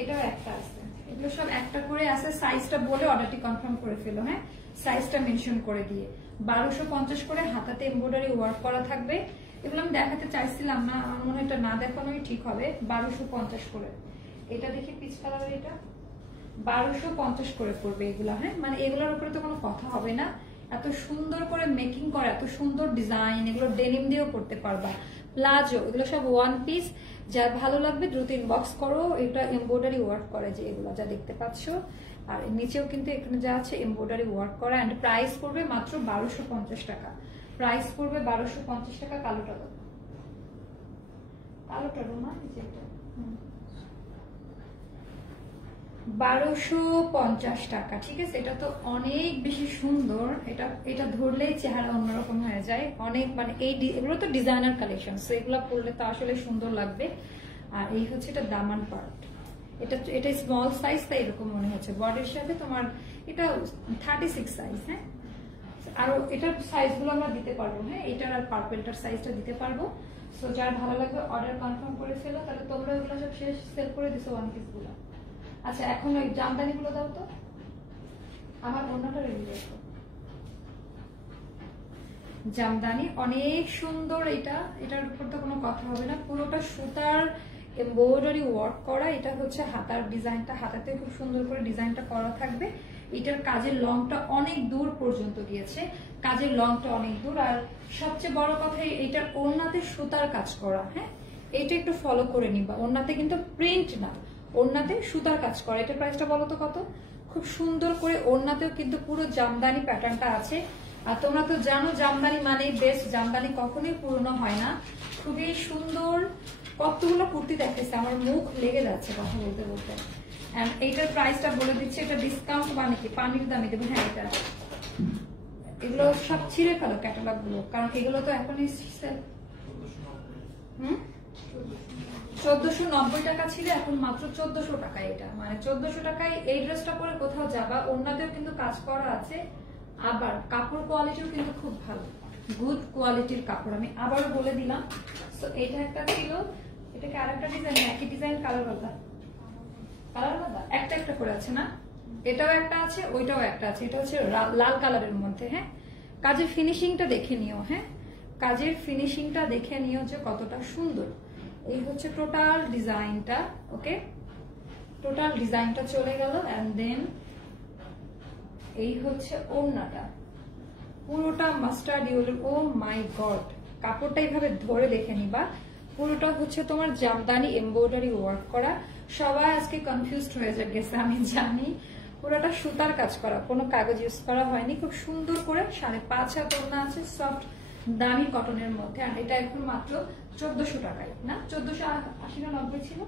এটাও একটা আছে। এগুলো সব একটা করে আছে, সাইজটা বলে অর্ডারটি কনফার্ম করে ফেলো, হ্যাঁ সাইজটা মেনশন করে দিয়ে। 1250 করে, হাতাতে এমব্রয়ডারি ওয়ার্ক করা থাকবে। এগুলো আমি দেখাতে চাইছিলাম না, আমার মনে হয় এটা না দেখানোই ঠিক হবে। 1250 করে। এটা দেখি পিচ কালারের, এটা 1250 করে পড়বে এগুলা, হ্যাঁ মানে এগুলোর উপরে তো কোনো কথা হবে না। এত সুন্দর করে মেকিং করা, এত সুন্দর ডিজাইন, এগুলো ডেনিম দিয়েও পড়তে পারবা। প্লাজো, এগুলো সব ওয়ান পিস। যার ভালো লাগবে দ্রুত ইনবক্স করো। এটা এমব্রয়ডারি ওয়ার্ক করে, যে এগুলো যা দেখতে পাচ্ছ, আর নিচেও কিন্তু এখানে যা আছে এমব্রয়ডারি ওয়ার্ক করা। এন্ড প্রাইস পড়বে মাত্র 1250 টাকা। প্রাইস পড়বে 1250 টাকা। কালোটা দাও, কালোটা রোমা, যেটা 1250 টাকা, ঠিক আছে? এটা তো অনেক বেশি সুন্দর, এটা ধরলেই চেহারা অন্যরকম হয়ে যায়, অনেক মানে এগুলো তো ডিজাইনার কালেকশন, এগুলো পরলে তো আসলে সুন্দর লাগবে। আর এই হচ্ছে এটা দামান পার্ট, এটা স্মল সাইজ, তাই এরকম মনে হচ্ছে। বডির সাথে তোমার এটা 36 সাইজ, হ্যাঁ। আর এটার সাইজ গুলো আমরা দিতে পারবো, হ্যাঁ এটার আর পার্পেলটার সাইজটা দিতে পারবো। সো যার ভালো লাগবে অর্ডার কনফার্ম করে ফেলো। তাহলে তোমরা এগুলো সব শেষ সেল করে দিছো ওয়ান পিস গুলো। আচ্ছা, এখন ওই জামদানি গুলো দাও তো, আমার অন্যটা রেডি রাখো। জামদানি অনেক সুন্দর, এটার উপর তো কোনো কথা হবে না। পুরোটা সুতার এমব্রয়ডারি ওয়ার্ক করা। এটা হচ্ছে হাতার ডিজাইনটা, হাতাতে খুব সুন্দর করে ডিজাইনটা করা থাকবে। এটার কাজের লংটা অনেক দূর পর্যন্ত গিয়েছে, কাজের লংটা অনেক দূর। আর সবচেয়ে বড় কথা, এটার ওড়নাতে সুতার কাজ করা, হ্যাঁ এটা একটু ফলো করে নিবা। ওড়নাতে কিন্তু প্রিন্ট না, ওড়নাতে সুতার কাজ করা। এটার প্রাইসটা বলো তো কত? খুব সুন্দর করে ওড়নাতেও কিন্তু পুরো জামদানি প্যাটার্নটা আছে। আর তোমরা তো জানো জামদানি মানেই বেস্ট, জামদানি কখনোই পুরনো হয় না। খুবই সুন্দর কতগুলো কুর্তি দেখাইছে, আমার মুখ লেগে যাচ্ছে কথা বলতে বলতে। এইটার প্রাইসটা বলে দিচ্ছি, এটা ডিসকাউন্ট মানে কি পানির দামে দেবো। হ্যাঁ, এটা এগুলো সব ছিঁড়ে ফেলো ক্যাটালগ গুলো, কারণ এগুলো তো এখন 1490 টাকা ছিল, এখন মাত্র 1400 টাকায়। এটা মানে 1400 টাকায় এই ড্রেসটা পরে কোথাও যাবা। অন্যদের কিন্তু কাজ করা আছে, আবার কাপড় কোয়ালিটিও কিন্তু খুব ভালো, গুড কোয়ালিটির কাপড়। আমি আবারও বলে দিলাম। তো এটা একটা ছিল, এটাকে আরেকটা ডিজাইন, একই ডিজাইন, কালার আলাদা, কালার আলাদা, একটা একটা করে আছে না? এটাও একটা আছে, ওইটাও একটা আছে। এটা হচ্ছে লাল কালারের মধ্যে। হ্যাঁ, কাজের ফিনিশিংটা দেখে নিও। হ্যাঁ, কাজের ফিনিশিংটা দেখে নিও যে কতটা সুন্দর। এই হচ্ছে টোটাল ডিজাইনটা। ওকে, টোটাল ডিজাইনটা চলে গেল। এন্ড দেন এই হচ্ছে ওড়নাটা, পুরোটা মাস্টার্ড ইয়েলো। ও মাই গড, কাপড়টা এইভাবে ধরে দেখে নিবা। পুরোটা হচ্ছে তোমার জামদানি এমব্রয়ডারি ওয়ার্ক করা। সবাই আজকে কনফিউজড হয়ে গেছে আমি জানি। পুরোটা সুতার কাজ করা, কোনো কাগজ ইউজ করা হয়নি। খুব সুন্দর করে 5.5 হাত ওড়না আছে, সফট দামি কটনের মধ্যে। আর এটা এখন মাত্র 1400 টাকায়, না 1480 না 90 ছিল,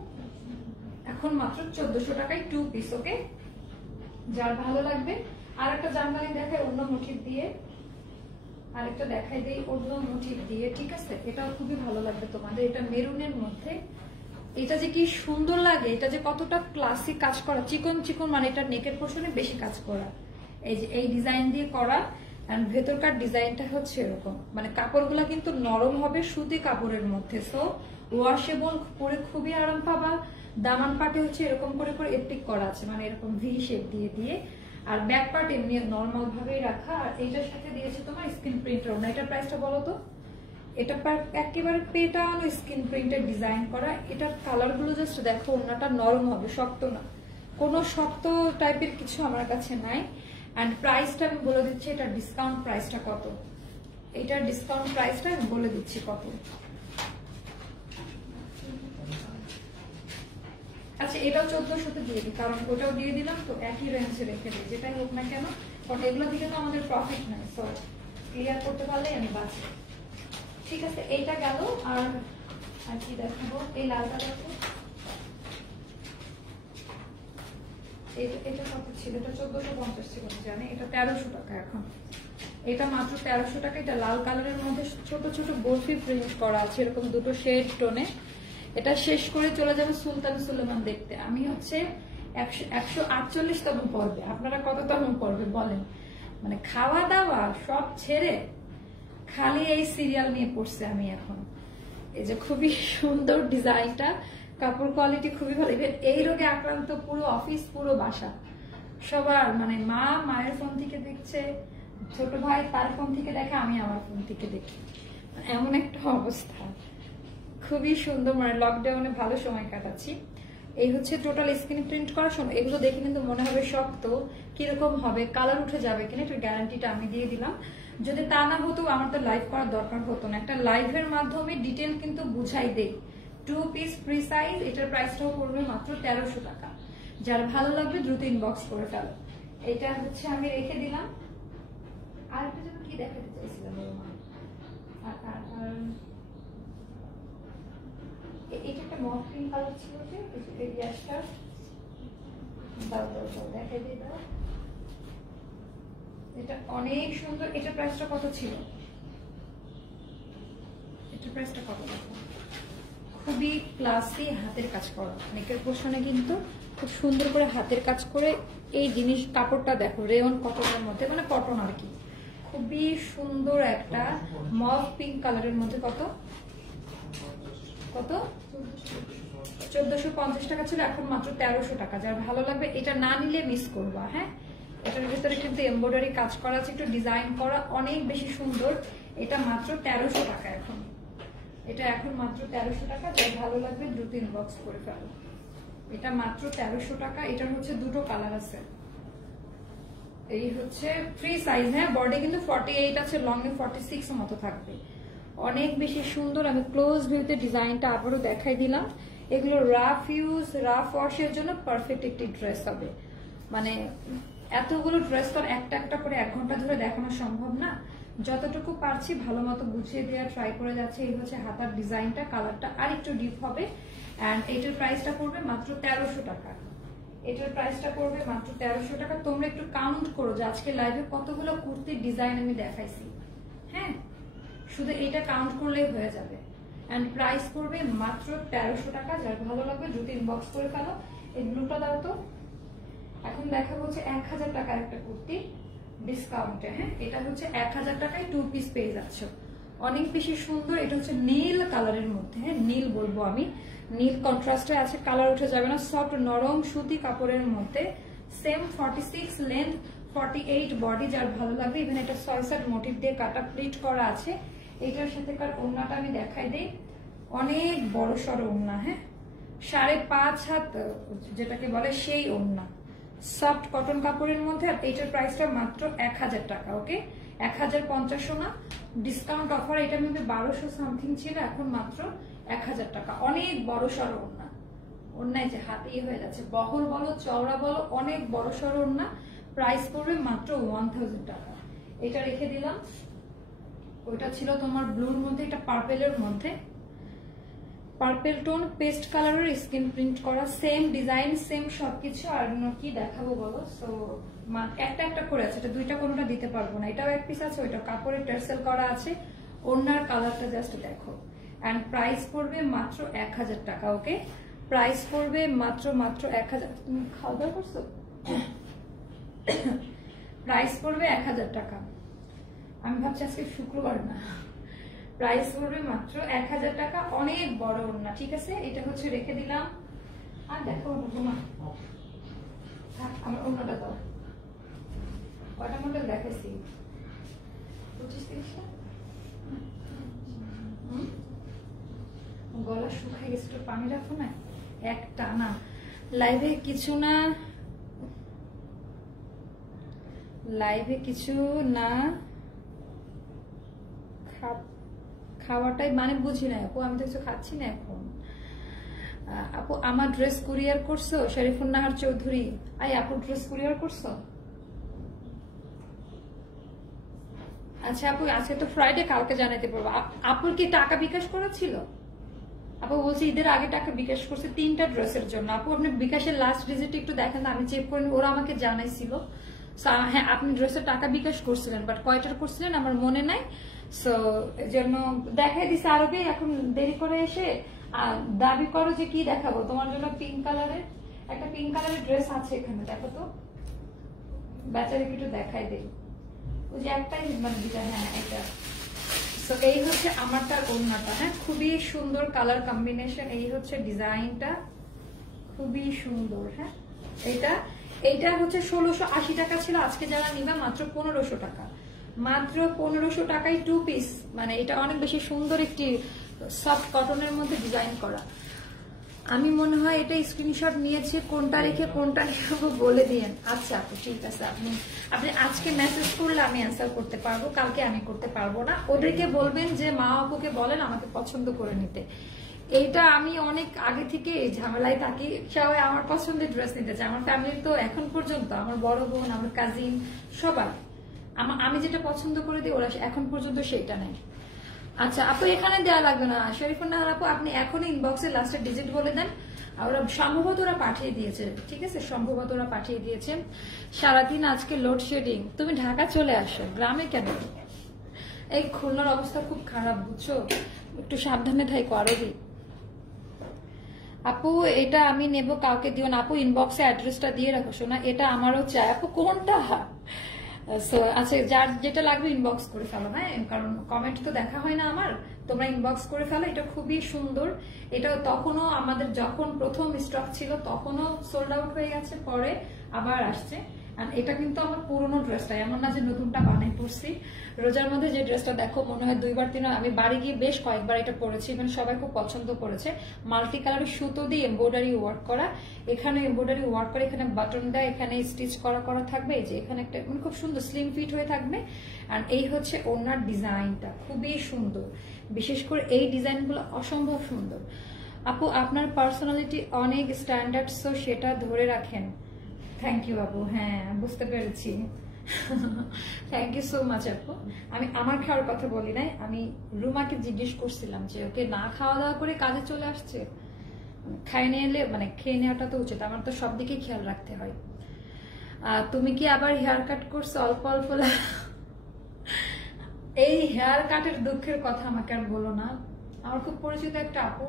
এখন মাত্র 1400 টাকায় 2 পিস। ওকে, যার ভালো লাগবে। আর একটা জামদানি দেখায় অন্য মোটিভ দিয়ে, আরেকটা দেখাই দেই অন্য মোটিভ দিয়ে। ঠিক আছে, এটাও খুবই ভালো লাগবে তোমাদের। এটা মেরুনের মধ্যে, এটা যে কি সুন্দর লাগে, এটা যে কতটা ক্লাসিক কাজ করা, চিকন চিকন, মানে এটা নেকের পোর্শনে বেশি কাজ করা। এই যে এই ডিজাইন দিয়ে করা, এন্ড ভেতরকার ডিজাইনটা হচ্ছে এরকম। মানে কাপড়গুলা কিন্তু নরম হবে, সুতি কাপড়ের মধ্যে। সো ওয়াশেবল, পরে খুবই আরাম পাবা। দামান পাটে হচ্ছে এরকম করে করে এপ্লিক করা আছে, মানে এরকম ভি শেপ দিয়ে দিয়ে। আর ব্যাক পার্ট এমনি নর্মাল ভাবেই রাখা। আর এইটার সাথে দিয়েছে তোমার স্ক্রিন প্রিন্টার। না, এটার প্রাইসটা বলো তো? এটা একেবারে পেটানো স্ক্রিন প্রিন্টের ডিজাইন করা। এটার কালার গুলো জাস্ট দেখো, ওড়নাটা নরম হবে, শক্ত না, কোনো শক্ত টাইপের কিছু আমার কাছে নাই। এন্ড প্রাইসটা আমি বলে দিচ্ছি, এটার ডিসকাউন্ট প্রাইসটা কত। এটার ডিসকাউন্ট প্রাইসটা আমি বলে দিচ্ছি কত। আচ্ছা, এটাও 1400 দিয়ে দিই, কারণ ওটাও দিয়ে দিলাম তো একই রেঞ্জে রেখে দিই, যেটাই হোক না কেন, কারণ এগুলো দিকে তো আমাদের প্রফিট নাই। সো ক্লিয়ার করতে পারলে আমি বাঁচি। ঠিক আছে, এইটা গেল। আর কি দেখাবো, এই লালটা দেখো, এটা কত ছিল? এটা 1450 ছিল জানি, এটা 1300 টাকা এখন। এটা মাত্র 1300 টাকা। এটা লাল কালারের মধ্যে ছোট ছোট বরফি প্রিন্ট করা আছে, এরকম দুটো শেড টোনে। এটা শেষ করে চলে যাবে সুলতান সুলেমান দেখতে। আমি হচ্ছে 148তম পর্বে, আপনারা কততম পর্বে বলেন? মানে খাওয়া দাওয়া সব ছেড়ে খালি এই সিরিয়াল নিয়ে পড়ছে আমি এখন। এই যে খুবই সুন্দর ডিজাইনটা, কাপড় কোয়ালিটি খুবই ভালো। এই রোগে আক্রান্ত পুরো অফিস, পুরো বাসা সবার, মানে মা মায়ের ফোন থেকে দেখছে, ছোট ভাই তার ফোন থেকে দেখে, আমি আমার ফোন থেকে দেখি, এমন একটা অবস্থা। খুবই সুন্দর, মানে লকডাউনে ভালো সময় কাটাচ্ছি। এই হচ্ছে টোটাল স্ক্রিন প্রিন্ট করা সময়। এগুলো দেখে কিন্তু মনে হবে শক্ত, কিরকম হবে, কালার উঠে যাবে কিনা, এটার গ্যারান্টিটা আমি দিয়ে দিলাম। যদি তা না হতো আমার তো লাইভ করার দরকার হতো না। একটা লাইভের মাধ্যমে ডিটেল কিন্তু বুঝাই দেই। 2 পিস ফ্রি সাইজ, এটার প্রাইসটাও পড়বে মাত্র 1300 টাকা। যার ভালো লাগবে দ্রুত ইনবক্স করে ফেলো। এটা হচ্ছে আমি রেখে দিলাম। আর একটা জন্য কি দেখাতে চাইছিলাম, এটা একটা মফ গ্রিন কালার ছিল, এই গ্যাসটা দাও দাও দাও দেখাই দিই, দাও। এটা অনেক সুন্দর। এটার প্রাইসটা কত ছিল? এটার প্রাইসটা কত? খুবই ক্লাসি, হাতের কাজ করা, নেকের পোর্শনে কিন্তু খুব সুন্দর করে হাতের কাজ করে এই জিনিস। কাপড়টা দেখো, রেয়ন কটনের মধ্যে, মানে কটন আর কি। খুবই সুন্দর একটা মফ পিঙ্ক কালারের মধ্যে। কত কত? 1450 টাকা ছিল, এখন মাত্র 1300 টাকা। যার ভালো লাগবে এটা না নিলে মিস করবা। হ্যাঁ, এটার ভিতরে কিন্তু এমব্রয়ডারি কাজ করা আছে, একটু ডিজাইন করা, অনেক বেশি সুন্দর। এটা মাত্র 1300 টাকা এখন। এটা এখন মাত্র 1300 টাকা। যার ভালো লাগবে দ্রুত ইনবক্স করে ফেলো। এটা মাত্র 1300 টাকা। এটার হচ্ছে দুটো কালার আছে। এই হচ্ছে ফ্রি সাইজ। হ্যাঁ, বডি কিন্তু 48 আছে, লং এ 46 মতো থাকবে। অনেক বেশি সুন্দর। আমি ক্লোজ ভিউতে ডিজাইনটা আবারও দেখাই দিলাম। এগুলো রাফ ইউজ, রাফ ওয়াশের জন্য পারফেক্ট একটি ড্রেস হবে। মানে এতগুলো ড্রেস তো একটা একটা করে 1 ঘন্টা ধরে দেখানো সম্ভব না। যতটুকু পারছি ভালো মতো গুছিয়ে দেওয়ার ট্রাই করে যাচ্ছে। এই হচ্ছে হাতার ডিজাইনটা, কালারটা আর একটু ডিপ হবে। অ্যান্ড এটার প্রাইসটা পড়বে মাত্র 1300 টাকা। এটার প্রাইসটা পড়বে মাত্র 1300 টাকা। তোমরা একটু কাউন্ট করো যে আজকে লাইভে কতগুলো কুর্তির ডিজাইন আমি দেখাইছি। হ্যাঁ, শুধু এটা কাউন্ট করলেই হয়ে যাবে। অ্যান্ড প্রাইস পড়বে মাত্র 1300 টাকা। যার ভালো লাগবে দ্রুত ইনবক্স করে ফেলো। এই ব্লুটা দাও তো। এখন দেখাবো হচ্ছে 1000 টাকার একটা কুর্তি ডিসকাউন্টে। হ্যাঁ, এটা হচ্ছে 1000 টাকায় 2 পিস পেয়ে যাচ্ছ, অনেক বেশি সুন্দর। এটা হচ্ছে নীল কালারের মধ্যে। হ্যাঁ, নীল বলবো আমি, নীল কন্ট্রাস্টে আছে, কালার উঠে যাবে না। সফট নরম সুতি কাপড়ের মধ্যে, সেম 46 লেন্থ, 48 বডি। যার ভালো লাগবে ইভেন এটা 6 মোটিভ দিয়ে কাটা প্লিট করা আছে। এটার সাথেকার ওড়নাটা আমি দেখাই দিই, অনেক বড় সড়ো ওড়না। হ্যাঁ, 5.5 হাত যেটাকে বলে সেই ওড়না, সফট কটন কাপড়ের মধ্যে। আর এটার প্রাইসটা মাত্র 1000 টাকা। ওকে, 1050 না, ডিসকাউন্ট অফার। এটা মেবি 1200 সামথিং ছিল, এখন মাত্র 1000 টাকা। অনেক বড় সড়ো ওড়না, ওড়নায় যে হাতেই হয়ে যাচ্ছে, বহর বলো চওড়া বলো, অনেক বড় সড়ো ওড়না। প্রাইস পড়বে মাত্র 1000 টাকা। এটা রেখে দিলাম। ওইটা ছিল তোমার ব্লুর মধ্যে, এটা পার্পেলের মধ্যে, পার্পেল টোন পেস্ট কালারের স্ক্রিন প্রিন্ট করা, সেম ডিজাইন সেম সবকিছু। আর কি দেখাবো বলো? সো একটা একটা করে আছে, এটা দুইটা কোনোটা দিতে পারবো না। এটাও এক পিস আছে, ওইটা কাপড়ে টার্সেল করা আছে। ওড়নার কালারটা জাস্ট দেখো। এন্ড প্রাইস পড়বে মাত্র 1000 টাকা। ওকে, প্রাইস পড়বে মাত্র 1000। তুমি খাওয়া দাওয়া করছো? প্রাইস পড়বে 1000 টাকা। আমি ভাবছি আজকে শুক্রবার না। প্রাইস পড়বে মাত্র 1000 টাকা। অনেক বড় ওড়না। ঠিক আছে, এটা হচ্ছে রেখে দিলাম। আর দেখো আমার ওড়নাটা দাও। কটা মডেল দেখাইছি? 25-30টা। গলা শুকাই গেছে, একটু পানি রাখো না। একটা না, লাইভে কিছু না, লাইভে কিছু না খাওয়াটাই মানে বুঝি না আপু। আমি তো কিছু খাচ্ছি না এখন। আপু আমার ড্রেস কুরিয়ার করছো? শরীফুন নাহার চৌধুরী, আই আপু ড্রেস কুরিয়ার করছো? আচ্ছা আপু, আজকে তো ফ্রাইডে, কালকে জানাতে পারবো। আপুর কি টাকা বিকাশ করা ছিল? আপু বলছি ঈদের আগে টাকা বিকাশ করছে 3টা ড্রেসের জন্য। আপু আপনি বিকাশের লাস্ট ভিজিট একটু দেখেন, আমি চেক করি, ওরা আমাকে জানাইছিল। হ্যাঁ, আপনি ড্রেসের টাকা বিকাশ করছিলেন, বাট কয়টার করছিলেন আমার মনে নাই। সো এই জন্য দেখাই দিছে আরবে। এখন দেরি করে এসে দাবি করো যে কি দেখাবো তোমার জন্য। পিঙ্ক কালারের একটা ড্রেস আছে এখানে, দেখো তো। বেচারিকে একটু দেখাই দেই, ওই যে একটাই মানে ডিজাইন। হ্যাঁ, এটা। সো এই হচ্ছে আমারটার ওড়নাটা। হ্যাঁ, খুবই সুন্দর কালার কম্বিনেশন। এই হচ্ছে ডিজাইনটা, খুবই সুন্দর। হ্যাঁ, এইটা হচ্ছে 1680 টাকা ছিল, আজকে যারা নিবা মাত্র 1500 টাকা। মাত্র 1500 টাকায় 2 পিস। মানে এটা অনেক বেশি সুন্দর একটি সফট কটনের মধ্যে ডিজাইন করা। আমি মনে হয় এটা স্ক্রিনশট নিয়েছি, কোনটা রেখে কোনটা নেবো বলে দিয়েন। আচ্ছা আপু ঠিক আছে, আপনি আজকে মেসেজ করলে আমি অ্যান্সার করতে পারবো, কালকে আমি করতে পারবো না। ওদেরকে বলবেন যে মা আপুকে বলেন আমাকে পছন্দ করে নিতে। এইটা আমি অনেক আগে থেকে এই ঝামেলায় থাকি, সবাই আমার পছন্দের ড্রেস নিতে চায়। আমার ফ্যামিলির তো এখন পর্যন্ত আমার বড় বোন, আমার কাজিন সবাই আমি যেটা পছন্দ করে দিই, ওরা এখন পর্যন্ত সেটা নেই। আচ্ছা আপু, এখানে দেওয়া লাগবে না। শরীফুন নাহার আপু, আপনি এখন ইনবক্সে লাস্টের ডিজিট বলে দেন। ওরা সম্ভবত ওরা পাঠিয়ে দিয়েছে। ঠিক আছে, সম্ভবত ওরা পাঠিয়ে দিয়েছে। সারাদিন আজকে লোডশেডিং। তুমি ঢাকা চলে আসো, গ্রামে কেন? এই খুলনার অবস্থা খুব খারাপ, বুঝছো, একটু সাবধানে থাকো আরো। আপু এটা আমি নেব, কাউকে দিও না। আপু ইনবক্সে অ্যাড্রেসটা দিয়ে রাখো শোনা, এটা আমারও চাই। আপু কোনটা? আচ্ছা, যার যেটা লাগবে ইনবক্স করে ফেলো। হ্যাঁ, কারণ কমেন্ট তো দেখা হয় না আমার, তোমরা ইনবক্স করে ফেলো। এটা খুবই সুন্দর। এটা তখনও আমাদের যখন প্রথম স্টক ছিল তখনও সোল্ড আউট হয়ে গেছে, পরে আবার আসছে। এটা কিন্তু আমার পুরোনো ড্রেসটা, এমন না যে নতুনটা বানাই পড়ছি। রোজার মধ্যে যে ড্রেসটা দেখো, মনে হয় 2-3 আমি বাড়ি গিয়ে বেশ কয়েকবার এটা পরেছি, মানে সবাই খুব পছন্দ করেছে। মাল্টি কালারের সুতো দিয়ে এমব্রয়ডারি ওয়ার্ক করা, এখানে এমব্রয়ডারি ওয়ার্ক করে, এখানে বাটন দেয়, এখানে স্টিচ করা থাকবে। এই যে এখানে একটা মানে খুব সুন্দর স্লিম ফিট হয়ে থাকবে। আর এই হচ্ছে ওনার ডিজাইনটা, খুবই সুন্দর। বিশেষ করে এই ডিজাইনগুলো অসম্ভব সুন্দর। আপু আপনার পার্সোনালিটি অনেক স্ট্যান্ডার্ড, সো সেটা ধরে রাখেন। থ্যাংক ইউ আপু। হ্যাঁ বুঝতে পেরেছি। থ্যাংক ইউ সো মাচ আপু। আমি আমার খাওয়ার কথা বলি নাই, আমি রুমাকে জিজ্ঞেস করছিলাম যে ওকে না খাওয়া দাওয়া করে কাজে চলে আসছে, খাইয়ে নিলে মানে খেয়ে নেওয়াটা তো উচিত, আমার তো সব দিকে খেয়াল রাখতে হয়। তুমি কি আবার হেয়ার কাট করছো অল্প অল্প? এই হেয়ার কাটের দুঃখের কথা আমাকে আর বলো না। আমার খুব পরিচিত একটা আপু,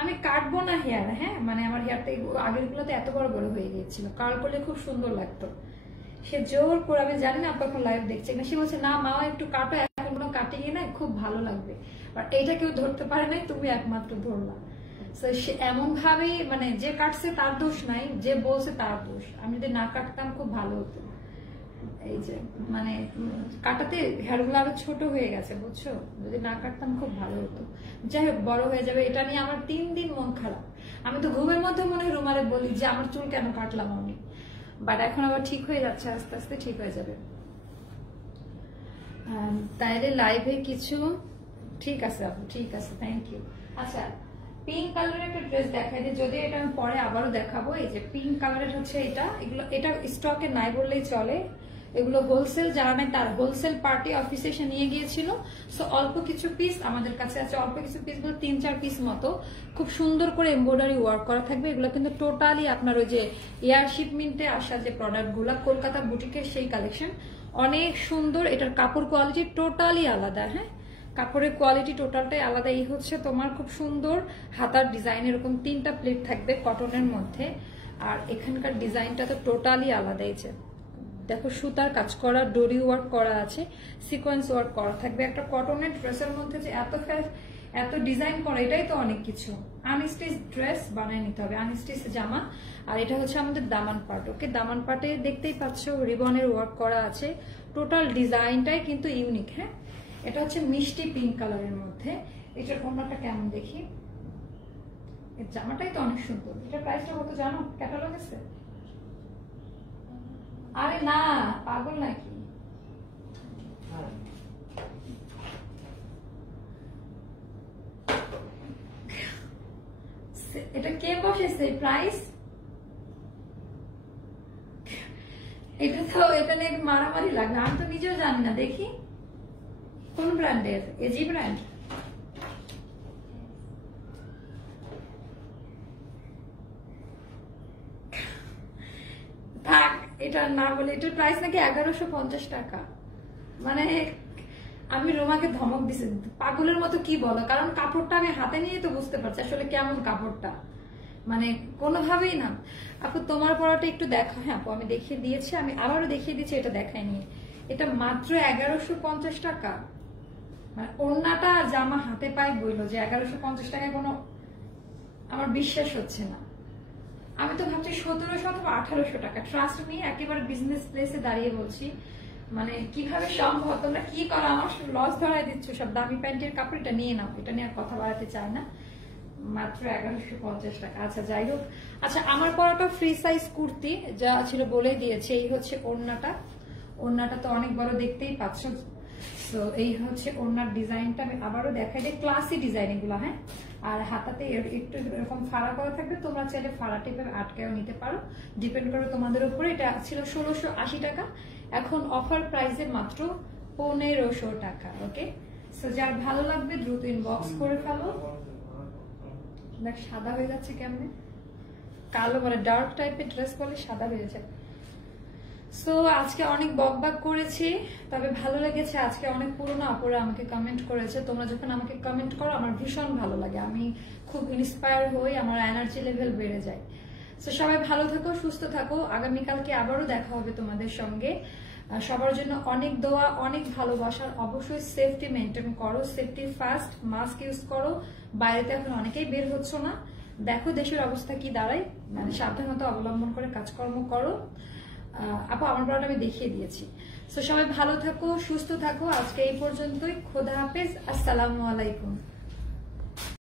আমি কাটবো না হেয়ার, হ্যাঁ মানে আমার হেয়ারটা আগের গুলোতে এত বড় বড় হয়ে গিয়েছিল, কার্ল করলে খুব সুন্দর লাগতো, সে জোর করে, আমি জানি না আপু এখন লাইভ দেখছে না, সে বলছে না মা একটু কাটো, এখন কোনো কাটিয়ে নাই, খুব ভালো লাগবে। বাট এইটা কেউ ধরতে পারে নাই, তুমি একমাত্র ধরলা। সে এমন ভাবেই মানে যে কাটছে তার দোষ নাই, যে বলছে তার দোষ। আমি যদি না কাটতাম খুব ভালো হতো। এই যে মানে কাটাতে হেয়ার গুলো আরো ছোট হয়ে গেছে বুঝছো, যদি না কাটতাম খুব ভালো হতো। যাই হোক বড় হয়ে যাবে, এটা নিয়ে আমার 3 দিন মন খারাপ। আমি তো ঘুমের মধ্যে মনে হয় রুমারে বলি যে আমার চুল কেন কাটলাম আমি, বাট এখন আবার ঠিক হয়ে যাচ্ছে, আস্তে আস্তে ঠিক হয়ে যাবে। তাইলে লাইভে কিছু ঠিক আছে আপু, ঠিক আছে, থ্যাংক ইউ। আচ্ছা পিঙ্ক কালারের একটা ড্রেস দেখাই দিই, যদি এটা আমি পরে আবারও দেখাবো। এই যে পিঙ্ক কালারের হচ্ছে এটা, এগুলো এটা স্টকে নাই বললেই চলে, এগুলো হোলসেল, যারা নেই তার হোলসেল পার্টি অফিসে এসে নিয়ে গিয়েছিল। সো অল্প কিছু পিস আমাদের কাছে আছে, অল্প কিছু পিস গুলো 3-4 পিস মতো, খুব সুন্দর করে এমব্রয়ডারি ওয়ার্ক করা থাকবে। এগুলো কিন্তু টোটালি আপনার ওই যে এয়ার শিপমেন্টে আসা যে প্রোডাক্ট গুলা কলকাতা বুটিকের সেই কালেকশন, অনেক সুন্দর। এটার কাপড় কোয়ালিটি টোটালি আলাদা, হ্যাঁ কাপড়ের কোয়ালিটি টোটালটাই আলাদা। এই হচ্ছে তোমার খুব সুন্দর হাতার ডিজাইন, এরকম 3টা প্লেট থাকবে কটনের মধ্যে, আর এখানকার ডিজাইনটা তো টোটালি আলাদা। এই যে দেখো সুতার কাজ করা, ডোরি ওয়ার্ক করা আছে, সিকোয়েন্স ওয়ার্ক করা থাকবে। একটা কটনের ড্রেসের মধ্যে যে এত ডিজাইন করা, এটাই তো অনেক কিছু। আনস্টিচ ড্রেস বানায় নিতে হবে, আনস্টিচ জামা। আর এটা হচ্ছে আমাদের দামান পার্ট। ওকে দামান পার্টে দেখতেই পাচ্ছ রিবনের ওয়ার্ক করা আছে, টোটাল ডিজাইনটাই কিন্তু ইউনিক। হ্যাঁ এটা হচ্ছে মিষ্টি পিঙ্ক কালারের মধ্যে। এটার ওড়নাটা কেমন দেখি, এর জামাটাই তো অনেক সুন্দর। এটার প্রাইসটা কত জানো, ক্যাটালগ আছে? আরে না পাগল নাকি, এটা কে বসেছে প্রাইস? এটা নিয়ে মারামারি লাগবে, আমি তো নিজেও জানি না। দেখি কোন ব্র্যান্ডের, এজি ব্র্যান্ড। থাক এটা না বলে, এটার প্রাইস নাকি 1150 টাকা। মানে আমি রোমাকে ধমক দিছি, পাগলের মতো কি বলো, কারণ কাপড়টা আমি হাতে নিয়ে তো বুঝতে পারছি আসলে কেমন কাপড়টা, মানে কোনোভাবেই না। আপু তোমার পরাটা একটু দেখো। হ্যাঁ আপু আমি দেখিয়ে দিয়েছি, আমি আবারও দেখিয়ে দিচ্ছি, এটা দেখাইনি। এটা মাত্র 1150 টাকা। মানে ওড়নাটা আর জামা হাতে পাই বইলো যে 1150 টাকায় কোনো, আমার বিশ্বাস হচ্ছে না। আমি তো ভাবছি 1700 অথবা 1800 টাকা। ট্রাস্ট মি, একেবারে বিজনেস প্লেসে দাঁড়িয়ে বলছি, মানে কিভাবে সম্ভব, তোমরা কি করো, আমার লস ধরাই দিচ্ছ। সব দামি প্যান্টের কাপড়, এটা নিয়ে নাও, এটা নিয়ে আর কথা বাড়াতে চায় না। মাত্র 1150 টাকা। আচ্ছা যাই হোক, আচ্ছা আমার পরাটা ফ্রি সাইজ কুর্তি যা ছিল বলে দিয়েছে। এই হচ্ছে ওড়নাটা, ওড়নাটা তো অনেক বড় দেখতেই পাচ্ছ। তো এই হচ্ছে ওড়নার ডিজাইনটা, আমি আবারও দেখাই যে ক্লাসি ডিজাইন এগুলো। হ্যাঁ আর হাতাতে একটু এরকম ফাড়া করা থাকবে, তোমরা চাইলে ফাড়া টেপে আটকেও নিতে পারো, ডিপেন্ড করে তোমাদের উপরে। এটা ছিল 1680 টাকা, এখন অফার প্রাইসে মাত্র 1500 টাকা। ওকে সো যার ভালো লাগবে দ্রুত ইনবক্স করে ফেলো। দেখ সাদা হয়ে যাচ্ছে কেমনে, কালো মানে ডার্ক টাইপের ড্রেস বলে সাদা হয়ে যায়। সো আজকে অনেক বকবাক করেছি, তবে ভালো লেগেছে। আজকে অনেক পুরনো আপুরা আমাকে কমেন্ট করেছে, তোমরা যখন আমাকে কমেন্ট করো আমার ভীষণ ভালো লাগে, আমি খুব ইন্সপায়ার হই, আমার এনার্জি লেভেল বেড়ে যায়। সো সবাই ভালো থাকো, সুস্থ থাকো, আগামীকালকে আবারও দেখা হবে তোমাদের সঙ্গে। সবার জন্য অনেক দোয়া, অনেক ভালোবাসার। অবশ্যই সেফটি মেনটেন করো, সেফটি ফার্স্ট, মাস্ক ইউজ করো। বাইরেতে এখন অনেকেই বের হচ্ছ না, দেখো দেশের অবস্থা কি দাঁড়ায়, মানে সাবধানতা অবলম্বন করে কাজকর্ম করো। আপু আমার পড়াটা আমি দেখিয়ে দিয়েছি। সো সবাই ভালো থাকো, সুস্থ থাকো। আজকে এই পর্যন্তই, খোদা হাফেজ, আসসালামু আলাইকুম।